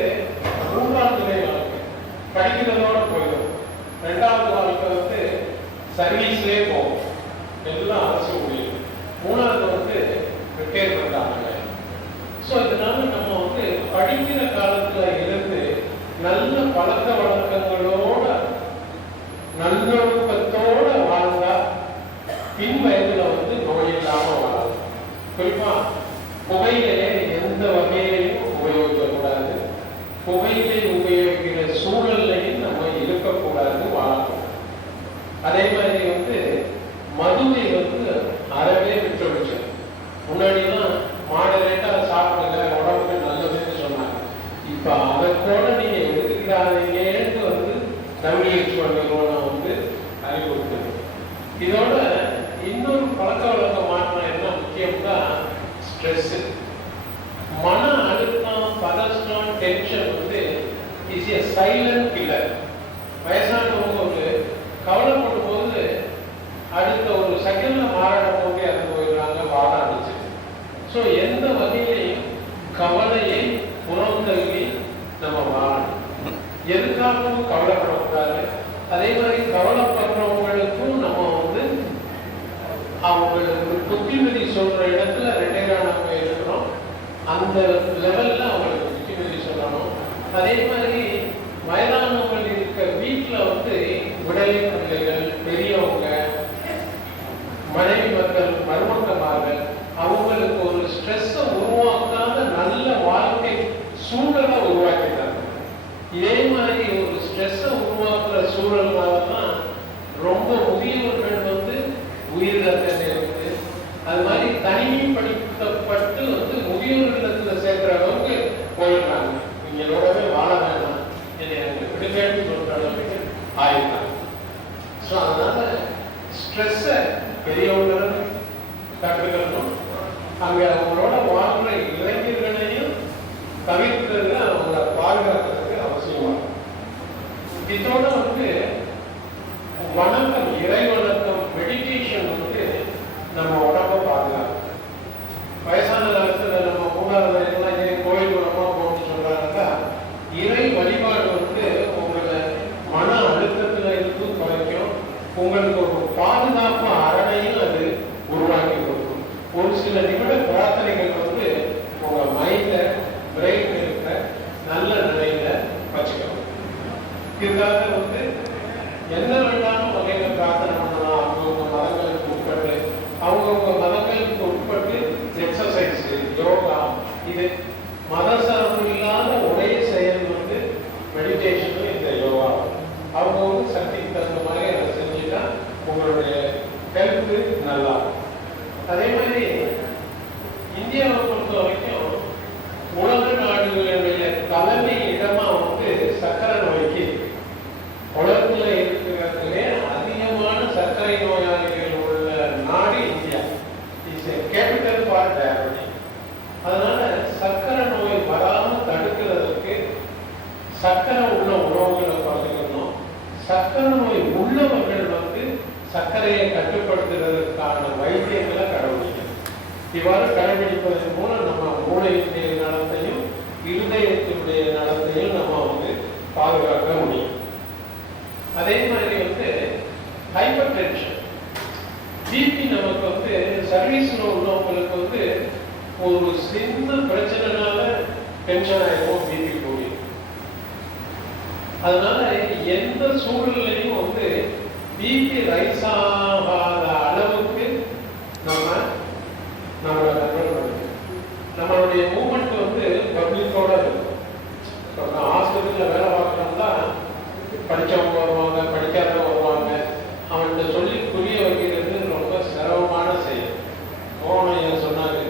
3ஆம் நிலை வாழ்க்கை, படிக்கிறதோட போயிடும். 2வது வாழ்க்கை வந்து சர்வீஸ்லேயே போகும், எல்லாம் அரசு ஊழியர். 3வது வந்து ரிட்டையர்மெண்ட் ஆகல. ஸோ இதனால நம்ம வந்து படிக்கிற காலத்துல இருந்து நல்ல பழக்க வழக்கங்களோட நல்லொழுக்கத்தோட வாழ்ந்தா பின் வயதுல வந்து நோய் இல்லாம வாழலாம். குறிப்பா புகையிலையே எந்த வகையிலையும் உபயோகிக்கக்கூடாது, புகையிலை உபயோகிக்கிற சூழல்லையும் நம்ம இருக்கக்கூடாது, வாழக்கூடாது. அதே மாதிரி வந்து மதுவை வந்து அறவே விட்டுடுச்சு. முன்னாடிலாம் மாடரேட்டா சாப்பிடுங்க, உடம்புக்கு நல்லதுன்னு சொன்னாங்க. இப்ப அதை கூட நீங்க எடுத்துக்கிறாதீங்கன்னு வந்து WHO நிறுவனம் வந்து அறிவுறுத்துது. இதோட இன்னொரு பழக்க வழக்க மாற்றம் என்ன முக்கியம்னா ஸ்ட்ரெஸ், மன அழுத்தம், பதஷ்டம், டென்ஷன் வந்து இஸ் எ சைலண்ட் கில்லர். வயசானவங்க ஒரு கவலைப்படும் போது அடுத்த ஒரு செகண்ட்ல மாறாட போட்டு இறந்து போயிடுறாங்க, வாழ ஆரம்பிச்சு. ஸோ எந்த வகையிலையும் கவலையை புறந்தள்ளி நம்ம வாழணும். எதுக்காகவும் கவலைப்படக்கூடாது. அதே மாதிரி கவலைப்படுறவங்களுக்கும் நம்ம வந்து அவங்களுக்கு புத்திமதி சொல்ற இடத்துல ரிட்டையர் ஆனவங்க இருக்கிறோம், அந்த லெவல்ல அவங்களுக்கு புத்திமதி சொல்லணும். அதே மாதிரி வயதானவங்க இருக்க வீட்டில் வந்து விடலை பிள்ளைகள், பெரியவங்க, மனைவி மக்கள், மருமக்கமார்கள், அவங்களுக்கு ஒரு ஸ்ட்ரெஸ்ஸை உருவாக்காத நல்ல வாழ்க்கை சூழலை உருவாக்கிட்டாங்க. சூழல்னாலதான் ரொம்ப முதியவர்கள் வந்து உயிரிழக்க நேர்ந்து அது மாதிரி தனிமைப்படுத்தப்பட்டு வந்து முதியோர் இல்லத்துல சேர்க்கிற அளவுக்கு போயிடுறாங்க. இங்களோடவே வாழ வேண்டாம் என்னை எனக்கு விடுதேன்னு சொல்ற அளவுக்கு ஆயிடுறாங்க. ஸோ அதனால ஸ்ட்ரெஸ்ஸை பெரியவங்களும் கற்றுக்கணும். அங்கே அவங்களோட வாழ்ற இளைஞர்களையும் தவிர்க்கிறது அவங்கள பாதுகாக்கிறதுக்கு அவசியமாகும். இதோட வந்து வணக்கம், இறை வணக்கம், மெடிடேஷன் வந்து நம்ம உடம்ப பாதுகாக்கும். வயசான காலத்துல நம்ம மூணாவது ஏன் கோயில் மூலமா போட்டு சொல்றாங்கன்னா இறை வழிபாடு வந்து உங்களை மன அழுத்தத்துல இருந்து குறைக்கும். உங்களுக்கு ஒரு பாதுகாப்பு அரணையும் அது உருவாக்கி கொடுக்கும். ஒரு சில நிமிட பிரார்த்தனைகள் வந்து உங்க மைண்ட பிரெயின் இருக்கிற நல்ல நிலையில வச்சுக்கணும். இதுக்காக வந்து என்ன வேண்டாலும் வகையில பிரார்த்தனை பண்ணலாம். அவங்கவுங்க மதங்களுக்கு உட்பட்டு அவங்கவுங்க மதங்களுக்கு உட்பட்டு எக்ஸசைஸ், யோகா, இது மதசார்பு இல்லாத ஒரே செயல் வந்து மெடிடேஷனும் இந்த யோகா. அவங்கவுங்க சக்திக்கு தகுந்த மாதிரி அதை செஞ்சுட்டா உங்களுடைய ஹெல்த்து நல்லா. அதே மாதிரி இந்தியாவை பொறுத்த வரைக்கும் உலக நாடுகளுடைய தலைமை இடமா வந்து சர்க்கரை நோய்க்கு உலகத்துல இருக்கிறதுலே அதிகமான சர்க்கரை நோயாளிகள் உள்ள நாடு India. It's a capital for diabetes. அதனால சர்க்கரை நோய் வராம தடுக்கிறதுக்கு சர்க்கரை உள்ள உணவுகளை குறைக்கணும். சர்க்கரை நோய் உள்ளவர்கள் வந்து சர்க்கரையை கட்டுப்படுத்துறதுக்கான வைத்தியங்களை கடைபிடிக்கணும். இவ்வாறு கடைபிடிப்பதன் மூலம் நம்ம மூளையினுடைய நலத்தையும் இருதயத்தினுடைய நலத்தையும் நம்ம வந்து பாதுகாக்க முடியும். அதே மாதிரி வந்து ஹைப்பர் டென்ஷன், பிபி நமக்கு வந்து சர்வீஸ்ல உள்ளவங்களுக்கு வந்து ஒரு சின்ன பிரச்சனைனால டென்ஷன் ஆயிடும், பிபி கூடி. அதனால எந்த சூழ்நிலையும் வந்து பிபி ரைஸ் ஆகாத அளவுக்கு நம்மளை கண்ட்ரோல் பண்ணுது. நம்மளுடைய மூமெண்ட் வந்து பப்ளிக்கோட இருக்கும். ஹாஸ்பிட்டலில் வேலை பார்க்கணும்னா படித்தவங்க வருவாங்க, படிக்காதவங்க வருவாங்க. அவன்கிட்ட சொல்லி புரிய வைக்கிறது ரொம்ப சிரமமான செயல். மோகனையா சொன்னாரு,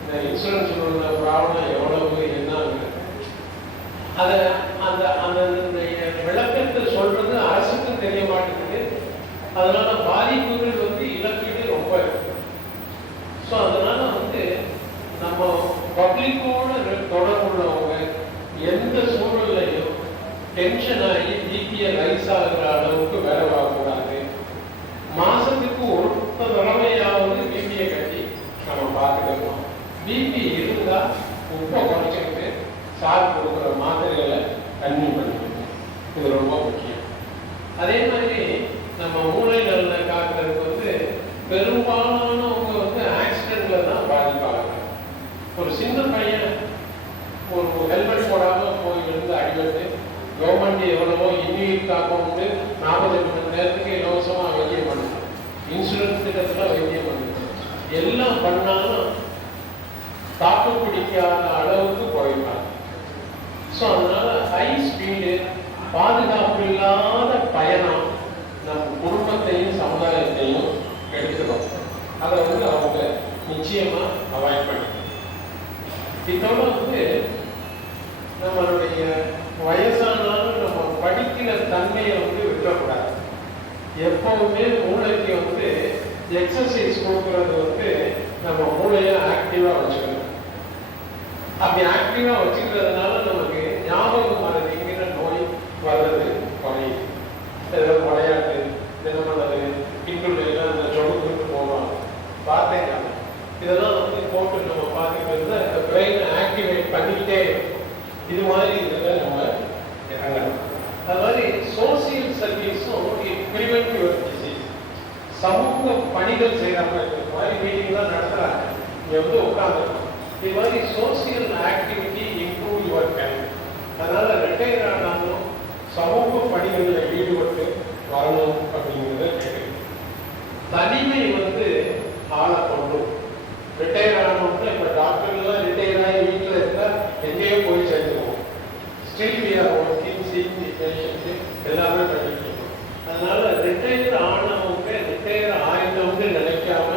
இந்த இன்சூரன்ஸ் உள்ள ப்ராப்ளம் எவ்வளவு என்னங்க அதை அந்த அந்த விளக்கத்தை சொல்றது அரசுக்கும் தெரிய மாட்டேங்குது. அதனால பாதிப்புகள் வந்து இழப்பீடு ரொம்ப இருக்கு. ஸோ அதனால வந்து நம்ம பப்ளிக்கோட தொடர்புள்ளவங்க எந்த சூழல்லையும் டென்ஷன் ஆகி பிபியை ரைஸ் ஆகுற அளவுக்கு வேலை பார்க்கக்கூடாது. மாசத்துக்கு ஒரு தடவையாவது பிபியை கட்டி நம்ம பார்த்துக்கணும். பிபி இருந்தா உப்பை குறைச்சிக்கிட்டு சார் கொடுக்குற மாத்திரைகளை கன்னியூ பண்ணிக்கணும். இது ரொம்ப முக்கியம். அதே மாதிரி நம்ம மூளை நலனை காக்கிறதுக்கு வந்து பெரும்பாலானவங்க வந்து ஆக்சிடென்ட்ல தான் பாதிப்பாங்க. ஒரு சின்ன பையன் ஒரு ஹெல்மெட் போடாம போய் இருந்து அடிபட்டு கவர்மெண்ட் எவ்வளவோ இன்னுயிர் காப்போம்னு 48 மணி நேரத்துக்கு இலவசமா வைத்தியம் பண்ணுது. இன்சூரன்ஸ் திட்டத்துல வைத்தியம் பண்ணுது. எல்லாம் பண்ணாலும் தாக்கு பிடிக்காத அளவுக்கு போயிட்டாங்க. ஸோ அதனால ஹை ஸ்பீடு, பாதுகாப்பு இல்லாத பயணம் நம் குடும்பத்தையும் சமுதாயத்தையும் எடுத்துடும். அதை வந்து அவங்க நிச்சயமா அவாய்ட் பண்ணிக்கணும். இதோட வந்து நம்மளுடைய வயசானாலும் நம்ம படிக்கிற தன்மையை வந்து விட்டுறக்கூடாது. எப்பவுமே மூளைக்கு வந்து எக்ஸசைஸ் கொடுக்கறது வந்து நம்ம மூளையை ஆக்டிவா வச்சுக்கணும். அப்படி ஆக்டிவா வச்சுக்கிறதுனால நமக்கு ஞாபகம் மறதிங்கிற நோய் வர்றது குறையுது. ஏதாவது விளையாட்டு தினம் பண்ணது பின்னுள்ள அந்த சொடுக்கு போவாங்க பார்த்தேங்க. இதெல்லாம் வந்து போட்டு நம்ம பார்த்துக்கிறது அந்த பிரெயினை ஆக்டிவேட் பண்ணிக்கிட்டே இது மாதிரி இதில் நம்ம இறங்கணும். அது மாதிரி சோசியல் சர்வீஸும் பிரிவென்ட் யுவர் டிசீஸ். சமூக பணிகள் செய்யறாங்க. இந்த மாதிரி மீட்டிங் தான் நடத்துறாங்க. இங்க வந்து உட்காந்துருக்கோம். இது மாதிரி social activity improve your health. அதனால ரிட்டையர் ஆனாலும் சமூக பணிகளில் ஈடுபட்டு வரணும் அப்படிங்கிறத கேட்குது. தனிமை வந்து ஆளை கொண்டும் ரிட்டையர் ஆனவங்க இப்போ டாக்டர்லாம் ரிட்டையர் ஆகி வீட்டில் இருந்தால் எங்கேயோ போய் சேர்த்துருவோம். Still we are working, seeing the patients எல்லாமே பண்ணிட்டு இருக்கோம். அதனால ரிட்டையர் ஆனவங்க ரிட்டையர் ஆயிட்டவங்க நினைக்காம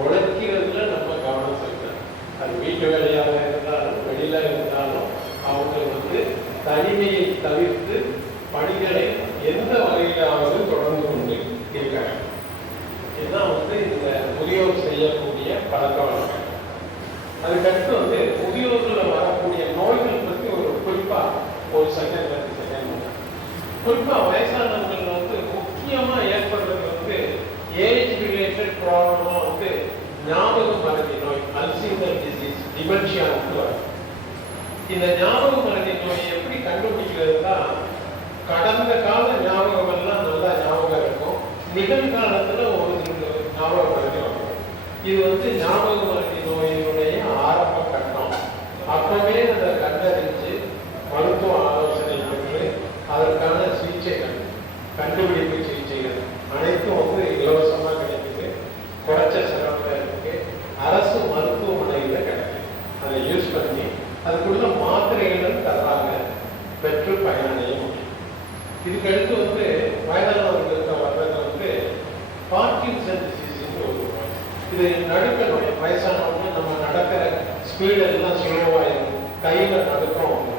உழைக்கிறதுல நம்ம கவனம் செலுத்தணும். அது வீட்டு வேலையாக இருந்தாலும் வெளியில இருந்தாலும் அவங்க வந்து தனிமையை தவிர்த்து பணிகளை எந்த வகையிலாவது தொடர்ந்து கொண்டு இருக்காங்க. இதுதான் வந்து இந்த முதியோர் செய்யக்கூடிய பழக்க வழக்கம். அதுக்கடுத்து வந்து முதியோர்களில் வரக்கூடிய நோய்கள் பற்றி ஒரு குறிப்பா ஒரு செகண்ட் குறிப்பா வயசானவர்கள் வந்து முக்கியமா ஏற்படுறது வந்து ஏஜ் ரிலேட்டட் ப்ராப்ளமா வந்து ஞாபக மறதி நோய், அல்சீமர் டிசீஸ், டிமென்ஷியா வரும். இந்த ஞாபக மறதி நோயை எப்படி கண்டுபிடிக்கிறதுனா, கடந்த கால ஞாபகம் எல்லாம் நல்லா ஞாபகம் இருக்கும், நிகழ்காலத்துல ஒரு ஞாபக மறதி வரும். இது வந்து ஞாபக மறதி நோயினுடைய ஆரம்ப கட்டம். அப்பவே அதை கண்டறிஞ்சு மருத்துவ ஆலோசனை பெற்று அதற்கான சிகிச்சைகள், கண்டுபிடிப்பு சிகிச்சைகள் அனைத்தும் வந்து இலவசமா கிடைக்குது, குறைச்ச செலவுல இருக்கு, அரசு மருத்துவமனையில கிடைக்கும். அதை யூஸ் பண்ணி அதுக்குள்ள மாத்திரைகள் தர்றாங்க, பெற்று பயனடைய முடியும். இதுக்கடுத்து வந்து வயதானவர்களுக்கு வர்றது வந்து பார்க்கின்சன் டிசீஸ் ஒரு நோய். இது நடுக்க நோய். வயசானவங்க நம்ம நடக்கிற ஸ்பீடு எல்லாம் ஸ்லோவாயிடும், கையில நடுக்கம் வரும்.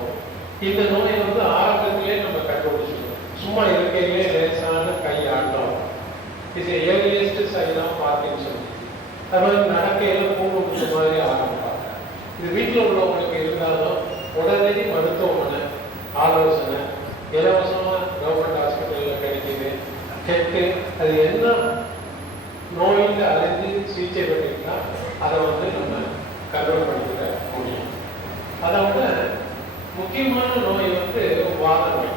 இந்த நோயை வந்து ஆரம்பத்திலே நம்ம கண்டுபிடிச்சிருக்கோம். சும்மா இருக்கையிலே லேசான கை ஆட்டம், இது ஏர்லியஸ்ட் சைன் ஆஃப் பார்க்கின்சன். அது மாதிரி நடக்கையில பூண்டு மாதிரி ஆரம்பிப்பாங்க. இது வீட்டில் உள்ளவங்களுக்கு இருந்தாலும் உடனடி மருத்துவமனை ஆலோசனை இலவசமாக கவர்மெண்ட் ஹாஸ்பிட்டலில் கிடைக்குது. கேட்டு அது என்ன நோயில் அறிஞ்சு சிகிச்சை பண்ணிங்கன்னா அதை வந்து நம்ம கண்ட்ரோல் பண்ணிக்க முடியும். அதை விட முக்கியமான நோய் வந்து வாத நோய்.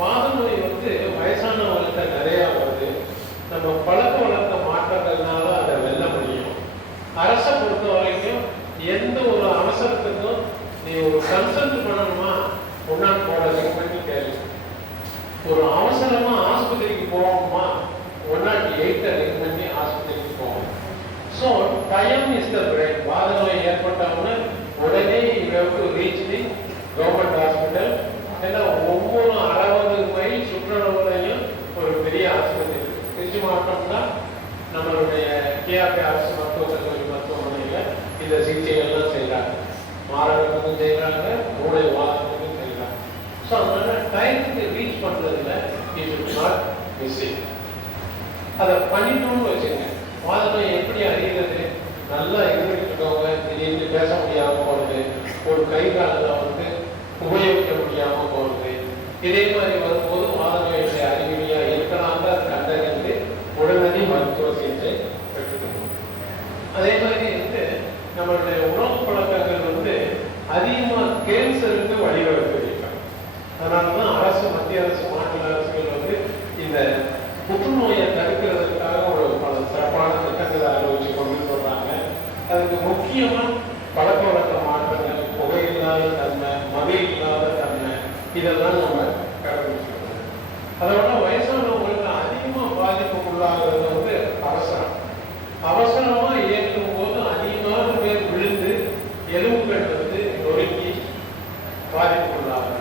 வாத நோய் வந்து வயசானவங்கள்ட்ட நிறையா வருது. நம்ம பழக்க வழக்க மாற்றங்கள்னால அதை வெல்ல முடியும். அரசை பொறுத்த வரைக்கும் எந்த ஒரு அவசரத்துக்கும் நீ ஒரு கன்சல்ட் பண்ணணுமா ஒன்னான் போட பண்ணி கேள்வி. ஒரு அவசரமா ஆஸ்பத்திரிக்கு போவோமா 108 லிங்க் பண்ணி ஆஸ்பத்திரிக்கு போவோம். So time is the brain. வாத நோய் ஏற்பட்டவங்க உடனே ரீச் தி கவர்மெண்ட் ஹாஸ்பிட்டல். ஏன்னா ஒவ்வொரு 60 மைல் சுற்றளவுலையும் ஒரு பெரிய ஆஸ்பத்திரி இருக்கு. திருச்சி மாவட்டம்னா நம்மளுடைய கேஆர்பி அரசு மருத்துவக் கல்லூரி மருத்துவமனையில் இந்த சிகிச்சைகள்லாம் செய்கிறாங்க. மாரடைப்புக்கும் செய்கிறாங்க, மூளை வாதத்துக்கும் செய்கிறாங்க. ஸோ அதனால டைமுக்கு ரீச் பண்ணுறதுல இட் இஸ் நாட் மிஸ்ஸிங். அதை பண்ணிட்டோம்னு வச்சுங்க. வாத நோய் எப்படி அறிகிறது? நல்லா இருந்துட்டு இருக்கவங்க திடீர்னு பேச முடியாமல் போகிறது, ஒரு கை காலில் வந்து உபயோகிக்க முடியாமல் போகிறது, இதே மாதிரி வரும்போது வாத நோயுடைய அறிகுறியாக இருக்கலாம்னு அதை கண்டறிந்து உடனடி மருத்துவ சிகிச்சை பெற்றுக்கணும். அதே மாதிரி வந்து நம்மளுடைய உணவு பழக்கங்கள் வந்து அதிகமாக கேன்சருக்கு வழிவகுத்திருக்காங்க. அதனால தான் அரசு, மத்திய அரசு, மாநில அரசுகள் வந்து இந்த புற்றுநோயை தடுக்கிறதுக்காக ஒரு பல சிறப்பான திட்டங்களை ஆலோசிச்சு கொண்டு வர்றாங்க. அதுக்கு முக்கியமாக பழக்க வழக்க மாற்றங்கள், புகையில்லாத தன்மை, மது இல்லாத தன்மை, இதெல்லாம் நம்ம கடைபிடிச்சிருக்கோம். அதோட வயசானவங்களுக்கு அதிகமாக பாதிப்புக்குள்ளாகிறது வந்து அவசரம். அவசரமா இயக்கும் போது அதிகமான பேர் விழுந்து எலும்புகள் வந்து நொறுக்கி பாதிப்புக்குள்ளாங்க.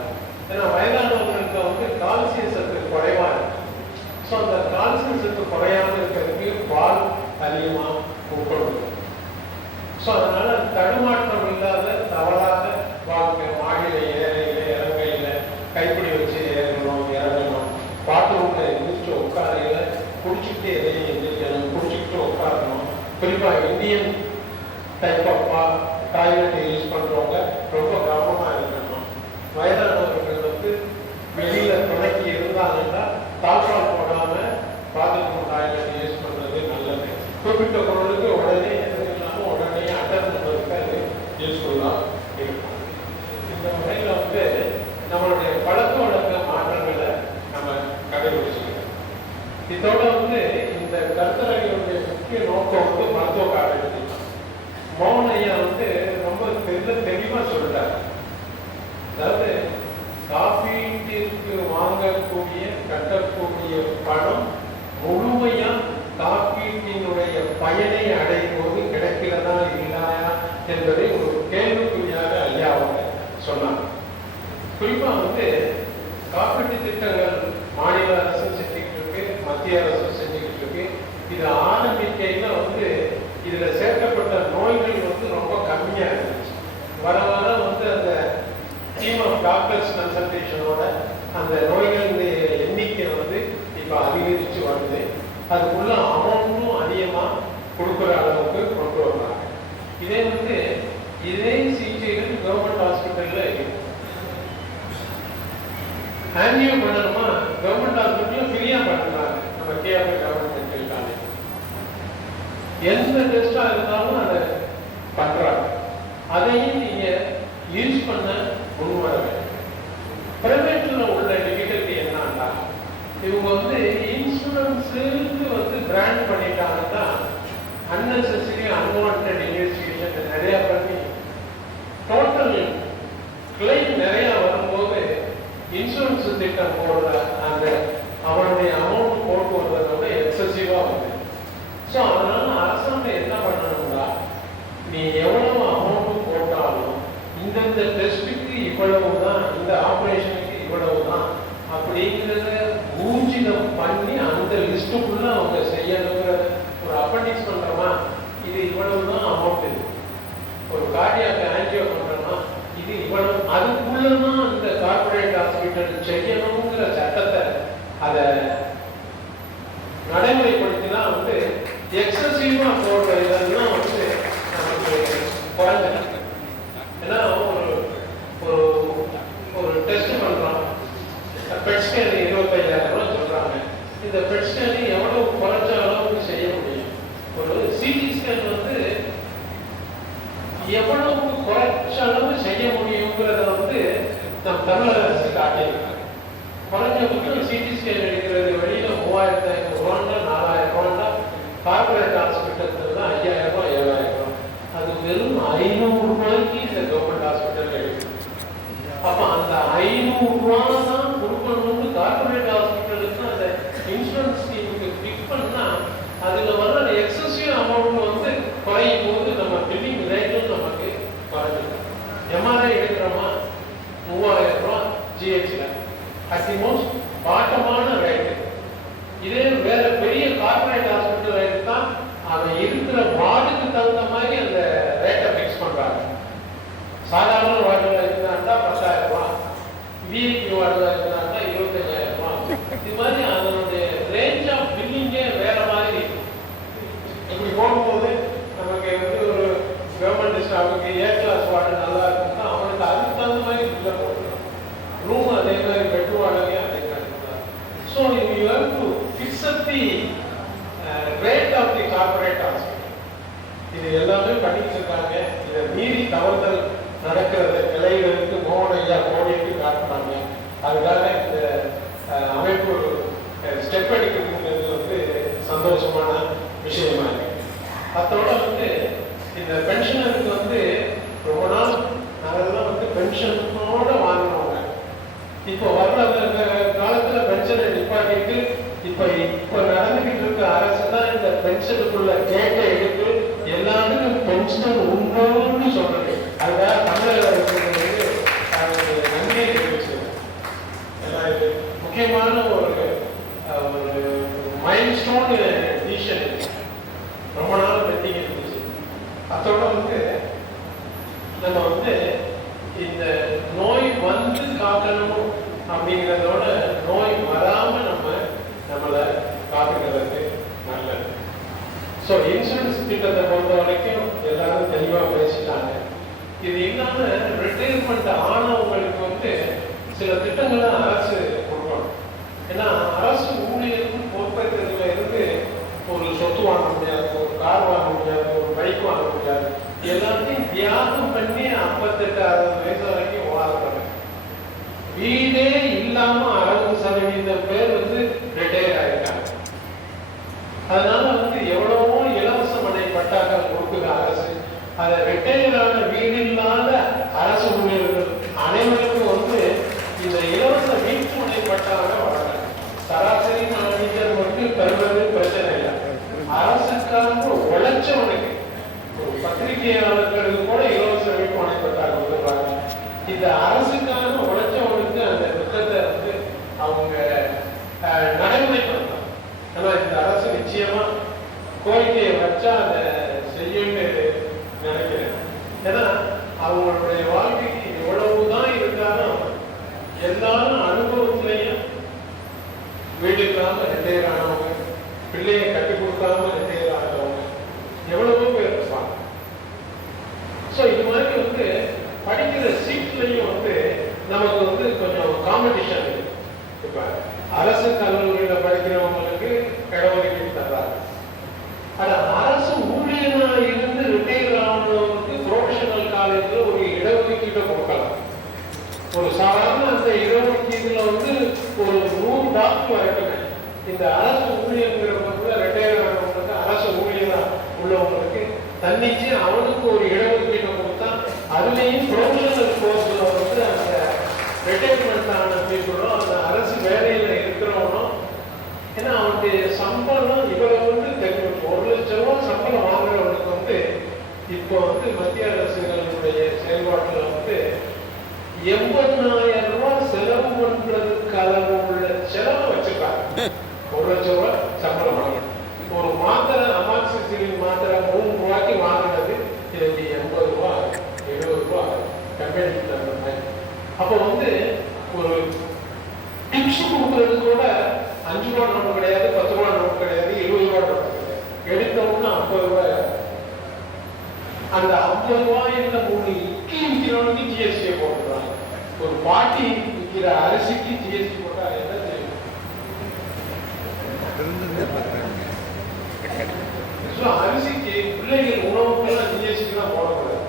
ஏன்னா வயதானவர்களுக்கு வந்து கால்சியம் சத்து குறைவா இருக்கு. ஸோ அந்த கால்சியம் சத்து குறையாமல் இருக்கிறதுக்கு பால் அதிகமாக உட்கொள்ளணும். ஸோ அதனால தடுமாற்றம் இல்லாத தவறாத வாழ்க்கை, மாடியில ஏறையில இறங்கையில கைப்பிடி வச்சு ஏறணும், இறங்கணும், பாத்ரூம்ல எந்திரிச்சு உட்காரையில குடிச்சுக்கிட்டு எதையும் எந்திரிக்கணும், குடிச்சுக்கிட்டு உட்காரணும். குறிப்பா Indian type of toilet use பண்றவங்க ரொம்ப கவனமா இருக்கணும். வயதானவர்கள் வந்து வெளியில துணைக்கு இருந்தாங்கன்னா தாழ்பால் போடாம பாத்ரூம் டாய்லெட் யூஸ் பண்றது நல்லது. குறிப்பிட்ட பொருளுக்கு உடனே எதிர்க்கலாமோ உடனே அட்டன் பண்ணுறதுக்கு அது யூஸ்ஃபுல்லா இருக்கும். இந்த முறையில வந்து நம்மளுடைய பழக்க வழக்க மாற்றங்களை நம்ம கடைபிடிச்சிக்கணும். இதோட வந்து இந்த கருத்தரங்கினுடைய முக்கிய நோக்கம் வந்து மருத்துவ காரணம். மோகன் ஐயா வந்து ரொம்ப தெளிவா சொல்லிட்டாரு. அதாவது காப்பீட்டிற்கு வாங்கக்கூடிய கட்டக்கூடிய பணம் முழுமையா காப்பீட்டினுடைய பயனை அடையும் போது கிடைக்கிறதா இல்லையா என்பதை ஒரு கேள்விக்குறியாக ஐயா அவங்க சொன்னாங்க. குறிப்பா வந்து காப்பீட்டு திட்டங்கள் மாநில அரசு செஞ்சுட்டு டாக்டர்ஸ் கன்சல்டேஷனோட அந்த நோய்களுடைய எண்ணிக்கை வந்து இப்போ அதிகரித்து வருது. அதுக்குள்ள அமௌண்ட்டும் அதிகமாக கொடுக்குற அளவுக்கு கொண்டு வர்றாங்க. இதே வந்து இதே சிகிச்சைகள் கவர்மெண்ட் ஹாஸ்பிட்டலில் இருக்கு. ஆன்ஜியோ பண்ணணுமா கவர்மெண்ட் ஹாஸ்பிட்டலில் ஃப்ரீயாக பண்ணுறாங்க. நம்ம கேஆர்பி கவர்மெண்ட் மெடிக்கல் காலேஜ் எந்த டெஸ்டாக இருந்தாலும் அதை பண்ணுறாங்க. அதையும் நீங்கள் யூஸ் பண்ண முன்வர வேண்டும். பிரைவேட்டில் உள்ள டிஃபிகல்ட்டி என்னன்னா இவங்க வந்து இன்சூரன்ஸுக்கு வந்து கிராண்ட் பண்ணிட்டாங்கன்னா அன்னெசரி அன்வான்ட் இன்வெஸ்டிகேஷன் நிறையா பண்ணி டோட்டல் கிளைம் நிறையா வரும்போது இன்சூரன்ஸ் திட்டம் போடுற அந்த அவனுடைய அமௌண்ட் போட்டு வர்றதை விட எக்ஸசிவாக வருது. ஸோ அதனால அரசாங்கம் என்ன பண்ணணும்னா நீ எவ்வளவு அமௌண்ட் போட்டாலும் இந்தந்த டெஸ்ட்டுக்கு இவ்வளவு தான், இந்த ஆப்ரேஷனுக்கு இவ்வளவு தான் அப்படிங்கிறத ஊர்ஜிதம் பண்ணி அந்த லிஸ்ட்டுக்குள்ள அவங்க செய்யணுங்கிற ஒரு அப்பண்டிக்ஸ் பண்றோமா, இது இவ்வளவு தான் அமௌண்ட். ஒரு கார்டியாக் ஆன்ஜியோ பண்றோமா, இது இவ்வளவு, அதுக்குள்ளதான் இந்த கார்பரேட் ஹாஸ்பிட்டல் செய்யணுங்கிற சட்டத்தை அதை நடைமுறைப்படுத்தினா வந்து எக்ஸசிவா போடுற இதெல்லாம் வந்து நமக்கு குறைஞ்சிடும். ஏன்னா ஒரு ஒரு டெஸ்ட் பண்றோம், பெட் ஸ்கேன் 25,000 ரூபாய் சொல்றாங்க. இந்த பெட் ஸ்கேன் எவ்வளவு குறைச்ச அளவுக்கு செய்ய முடியும்? ஒரு சிடி ஸ்கேன் வந்து எவ்வளவு குறைச்ச அளவு செய்ய முடியுங்கிறத வந்து நம் தமிழக அரசு காட்டியிருக்காங்க. குறைஞ்சபட்சம் சிடி ஸ்கேன் எடுக்கிறது வெளியில 3,500 ரூபாண்டா 4,000 ரூபாண்டா, கார்பரேட் ஹாஸ்பிட்டல் தான் 5,000 ரூபாய் 7,000 ரூபாய். அது வெறும் 500 ரூபாய்க்கு இந்த கவர்மெண்ட் ஹாஸ்பிட்டல் எடுக்கும். அப்ப அந்த 500 ரூபாய் தான் கொடுக்கணும்னு கார்பரேட் ஹாஸ்பிட்டலுக்கு அந்த இன்சூரன்ஸ் ஸ்கீமுக்கு பிக் பண்ணா அதுல வர்ற எக்ஸசிவ் அமௌண்ட் வந்து குறையும் போது நம்ம பில்லிங் ரேட்டும் நமக்கு குறைஞ்சிடும். எம்ஆர்ஐ எடுக்கிறோமா 3,000 ரூபாய் ஜிஹெச்ல அட் தி மோஸ்ட் பாட்டமான ரேட்டு. இதே வேற பெரிய கார்பரேட் ஹாஸ்பிட்டல் எடுத்தா அவன் இருக்கிற வார்டுக்கு தகுந்த மாதிரி அந்த ரேட்டை பிக்ஸ் பண்றாங்க. சாதாரண வார்டுல இருந்தாண்டா 10,000 ரூபாய், விஐபி வார்டுல இருந்தாண்டா 25,000 ரூபாய். இது மாதிரி அதனுடைய ரேஞ்ச் ஆஃப் பில்லிங்கே வேற மாதிரி. இப்படி போகும்போது நமக்கு வந்து ஒரு கவர்மெண்ட் ஸ்டாஃபுக்கு ஏ கிளாஸ் வார்டு நல்லா இருக்குன்னா அவனுக்கு அதுக்கு தகுந்த மாதிரி பில்லை போடணும். ரூம் அதே மாதிரி, பெட் வாடகையும் அதே மாதிரி. So you have to fix up the rate of the corporate hospital. இது எல்லாமே பண்ணிட்டு இருக்காங்க. இதை மீறி தவறுதல் நடக்கிறத கிளைகளுக்கு மோகனையா கோடிட்டு காட்டுறாங்க. அதுக்காக இந்த அமைப்பு ஸ்டெப் எடுக்கிறது வந்து சந்தோஷமான விஷயமா இருக்கு. அதோட வந்து இந்த பென்ஷனருக்கு வந்து ரொம்ப நாள் நாங்கெல்லாம் வந்து பென்ஷனோட வாங்கினவங்க. இப்போ வர்ற காலத்துல பென்ஷனை நிப்பாட்டிட்டு இப்ப நடந்துகிட்டு இருக்க அரசு தான் இந்த பென்ஷனுக்குள்ள கேட்டை எடுத்து எல்லாருக்கும் பென்ஷன் உண்டோன்னு சொல்றது. அதுக்காக தமிழக அரசு வந்து நன்மையை தெரிவிச்சது. இது முக்கியமான ஒரு மைல் ஸ்டோன் டிசிஷன். ரொம்ப நாள் பெண்டிங் இருந்துச்சு. அதோட வந்து நம்ம வந்து இந்த நோய் வந்து காக்கணும் அப்படிங்கிறதோட நோய் வராம நம்மளை காத்துக்கிறது நல்லது. ஸோ இன்சூரன்ஸ் திட்டத்தை பொறுத்த வரைக்கும் எல்லாரும் தெளிவாக பேசிட்டாங்க. இது இல்லாம ரிட்டையர்மெண்ட் ஆனவங்களுக்கு வந்து சில திட்டங்களை அரசு கொடுக்கணும். ஏன்னா அரசு ஊழியர்கள் பொறுப்பேற்றதுல இருந்து ஒரு சொத்து வாங்க முடியாது, ஒரு கார் வாங்க முடியாது, ஒரு பைக் வாங்க முடியாது. எல்லாத்தையும் தியாகம் பண்ணி 58-60 வயசு வரைக்கும் வாழ்றாங்க. வீடே இல்லாம 60% பேர் வந்து ரிட்டையர் ஆயிருக்காங்க. அதனால வந்து எவ்வளவோ இலவச மனை பட்டாக்கள் கொடுக்குது அரசு. அதை ரிட்டையரான வீடு இல்லாத அரசு ஊழியர்கள் அனைவருக்கும் வந்து இந்த இலவச வீட்டு மனை பட்டாக வழங்க. சராசரி மனிதர் மட்டும் தருவது பிரச்சனை இல்லை. அரசுக்காக உழைச்சவனுக்கு, ஒரு பத்திரிகையாளர்களுக்கு கூட இலவச வீட்டு மனை பட்டாக கொடுக்குறாங்க. இந்த அரசுக்காக உழைச்சவனுக்கு அந்த திட்டத்தை வந்து அவங்க நடைமுறைப்படுத்தலாம். ஆனா இந்த அரசு நிச்சயமா கோரிக்கையை வச்சா அதை செய்யணும்னு நினைக்கிறேன். ஏன்னா அவங்களுடைய வாழ்க்கைக்கு எல்லாரும் அனுபவத்திலையும் வீடு இல்லாம ரிட்டையர் ஆனவங்க, பிள்ளையை கட்டி கொடுக்காம ரிட்டையர் ஆனவங்க எவ்வளவோ பேர் இருப்பாங்க. ஸோ இது மாதிரி வந்து படிக்கிற சீட்லையும் வந்து நமக்கு வந்து கொஞ்சம் காம்படிஷன் இருக்கு. இப்ப அரசு கல்லூரியில படிக்கிறவங்களுக்கு இடஒதுக்கீடு தர்றாங்க. ஆனா அரசு ஊழியனா இருந்து ரிட்டையர் ஆனவங்களுக்கு ப்ரொஃபஷனல் காலேஜ்ல ஒரு இடஒதுக்கீட்டை கொடுக்கலாம். ஒரு சாதாரண அந்த இடஒதுக்கீடுல வந்து ஒரு 100 டாக்டர் வரைக்குமே இந்த அரசு ஊழியங்கிறவங்க ரிட்டையர் ஆனவங்களுக்கு அரசு ஊழியரா உள்ளவங்களுக்கு தன்னிச்சு அவனுக்கு ஒரு இடஒதுக்கீட்டை கொடுத்தா அதுலேயும் ப்ரொஃபஷனல் கோர்ஸ்ல வந்து அந்த ரிட்டையர்மெண்ட் ஆன பீப்புளும் அந்த அரசு வேலையில இருக்கிறவனும், ஏன்னா அவனுடைய சம்பளம் இவ்வளவு வந்து தெரியும். 1 லட்சம் ரூபாய் சம்பளம் வாங்குறவனுக்கு வந்து இப்போ வந்து மத்திய அரசுகளுடைய செயல்பாட்டுல வந்து 80,000 ரூபாய் செலவு பண்றதுக்கு அளவு உள்ள செலவு வச்சிருக்காங்க. 1 லட்சம் ரூபாய் சம்பளம் வாங்கணும். ஒரு மாத்திரை அமாக்சிசிலின் மாத்திரை 3 ரூபாய்க்கு வாங்கினது இன்னைக்கு 80 ரூபாய் 70 ரூபாய் கம்பெனிக்கு தகுந்த மாதிரி. அப்போ வந்து ஒரு டிப்ஸ் கொடுக்கறது கூட 5 ரூபாய் நோட்டு கிடையாது, 10 ரூபாய் நோட்டு கிடையாது, 20 ரூபாய் நோட்டு கிடையாது. எடுத்தோம்னா 50 ரூபாய். அந்த 50 ரூபாயில 3 இட்லி விற்கிறவனுக்கு ஜிஎஸ்டி போட்டுறாங்க. ஒரு பாட்டி விற்கிற அரிசிக்கு ஜிஎஸ்டி போட்டா என்ன தெரியும்? அரிசிக்கு பிள்ளைகள் உணவுக்கெல்லாம் ஜிஎஸ்டி தான் போடக்கூடாது.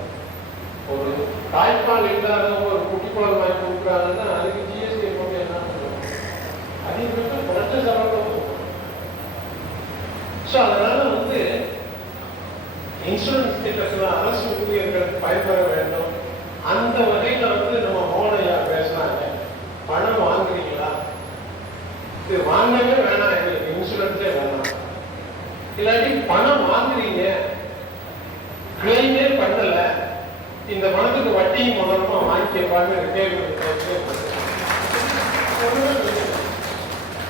ஒரு தாய்ப்பால் இல்லாதவங்க ஒரு குட்டி குழந்தை வாங்கி கொடுக்குறாங்கன்னா அதுக்கு ஜிஎஸ்டி போட்டு என்ன பண்ணுவோம்? அதிகபட்சம் குறைஞ்ச சம்பளம். ஸோ அதனால வந்து இன்சூரன்ஸ் திட்டத்தில் அரசு ஊழியர்கள் பயன்பெற வேண்டும். அந்த வகையில வந்து நம்ம மோனையா பேசுறாங்க. பணம் வாங்குறீங்களா? இது வாங்கவே வேணாம், எங்களுக்கு இன்சூரன்ஸே வேணாம். இல்லாட்டி பணம் வாங்குறீங்க, கிளைமே பண்ணல, இந்த பணத்துக்கு வட்டியும் முதல்மா வாங்கிக்கப்பான்னு கேள்வி.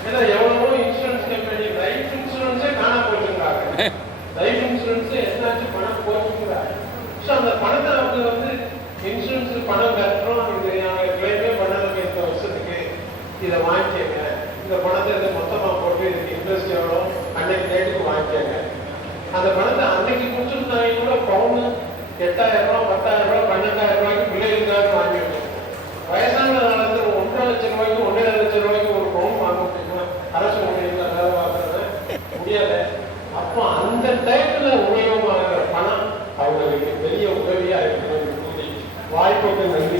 ஏன்னா எவ்வளவோ இன்சூரன்ஸ் கம்பெனி லைஃப் இன்சூரன்ஸே காண போச்சுங்கிறாங்க. லைஃப் இன்சூரன்ஸ் என்னாச்சு, பணம் போச்சுங்கிறாங்க. ஸோ அந்த பணத்தை அவங்க வந்து இன்சூரன்ஸ் பணம் கட்டுறோம், இது நாங்கள் கிளைமே பண்ணலாம் இந்த வருஷத்துக்கு, இதை வாங்கிக்கங்க, இந்த பணத்தை இதை மொத்தமாக போட்டு இதுக்கு இன்ட்ரெஸ்ட் எவ்வளோ அன்னைக்கு டேட்டுக்கு வாங்கிக்கங்க. அந்த பணத்தை அன்னைக்கு கொடுத்துருந்தாங்க கூட பவுன் 8,000 ரூபாய் 10,000 ரூபாய் 12,000 ரூபாய்க்கு பிள்ளைகளுக்காக வாங்கி வைக்கணும். வயசான காலத்தில் 1,50,000 ரூபாய்க்கு 1,50,000 ரூபாய்க்கு ஒரு பவுன் வாங்க முடியுமா? அரசு ஊழியர்கள் வேலை பார்க்கறது முடியாது. அப்போ அந்த டைப்ல உபயோகமாகிற பணம் அவங்களுக்கு பெரிய உதவியா இருக்கு. வாய்ப்புக்கு நன்றி.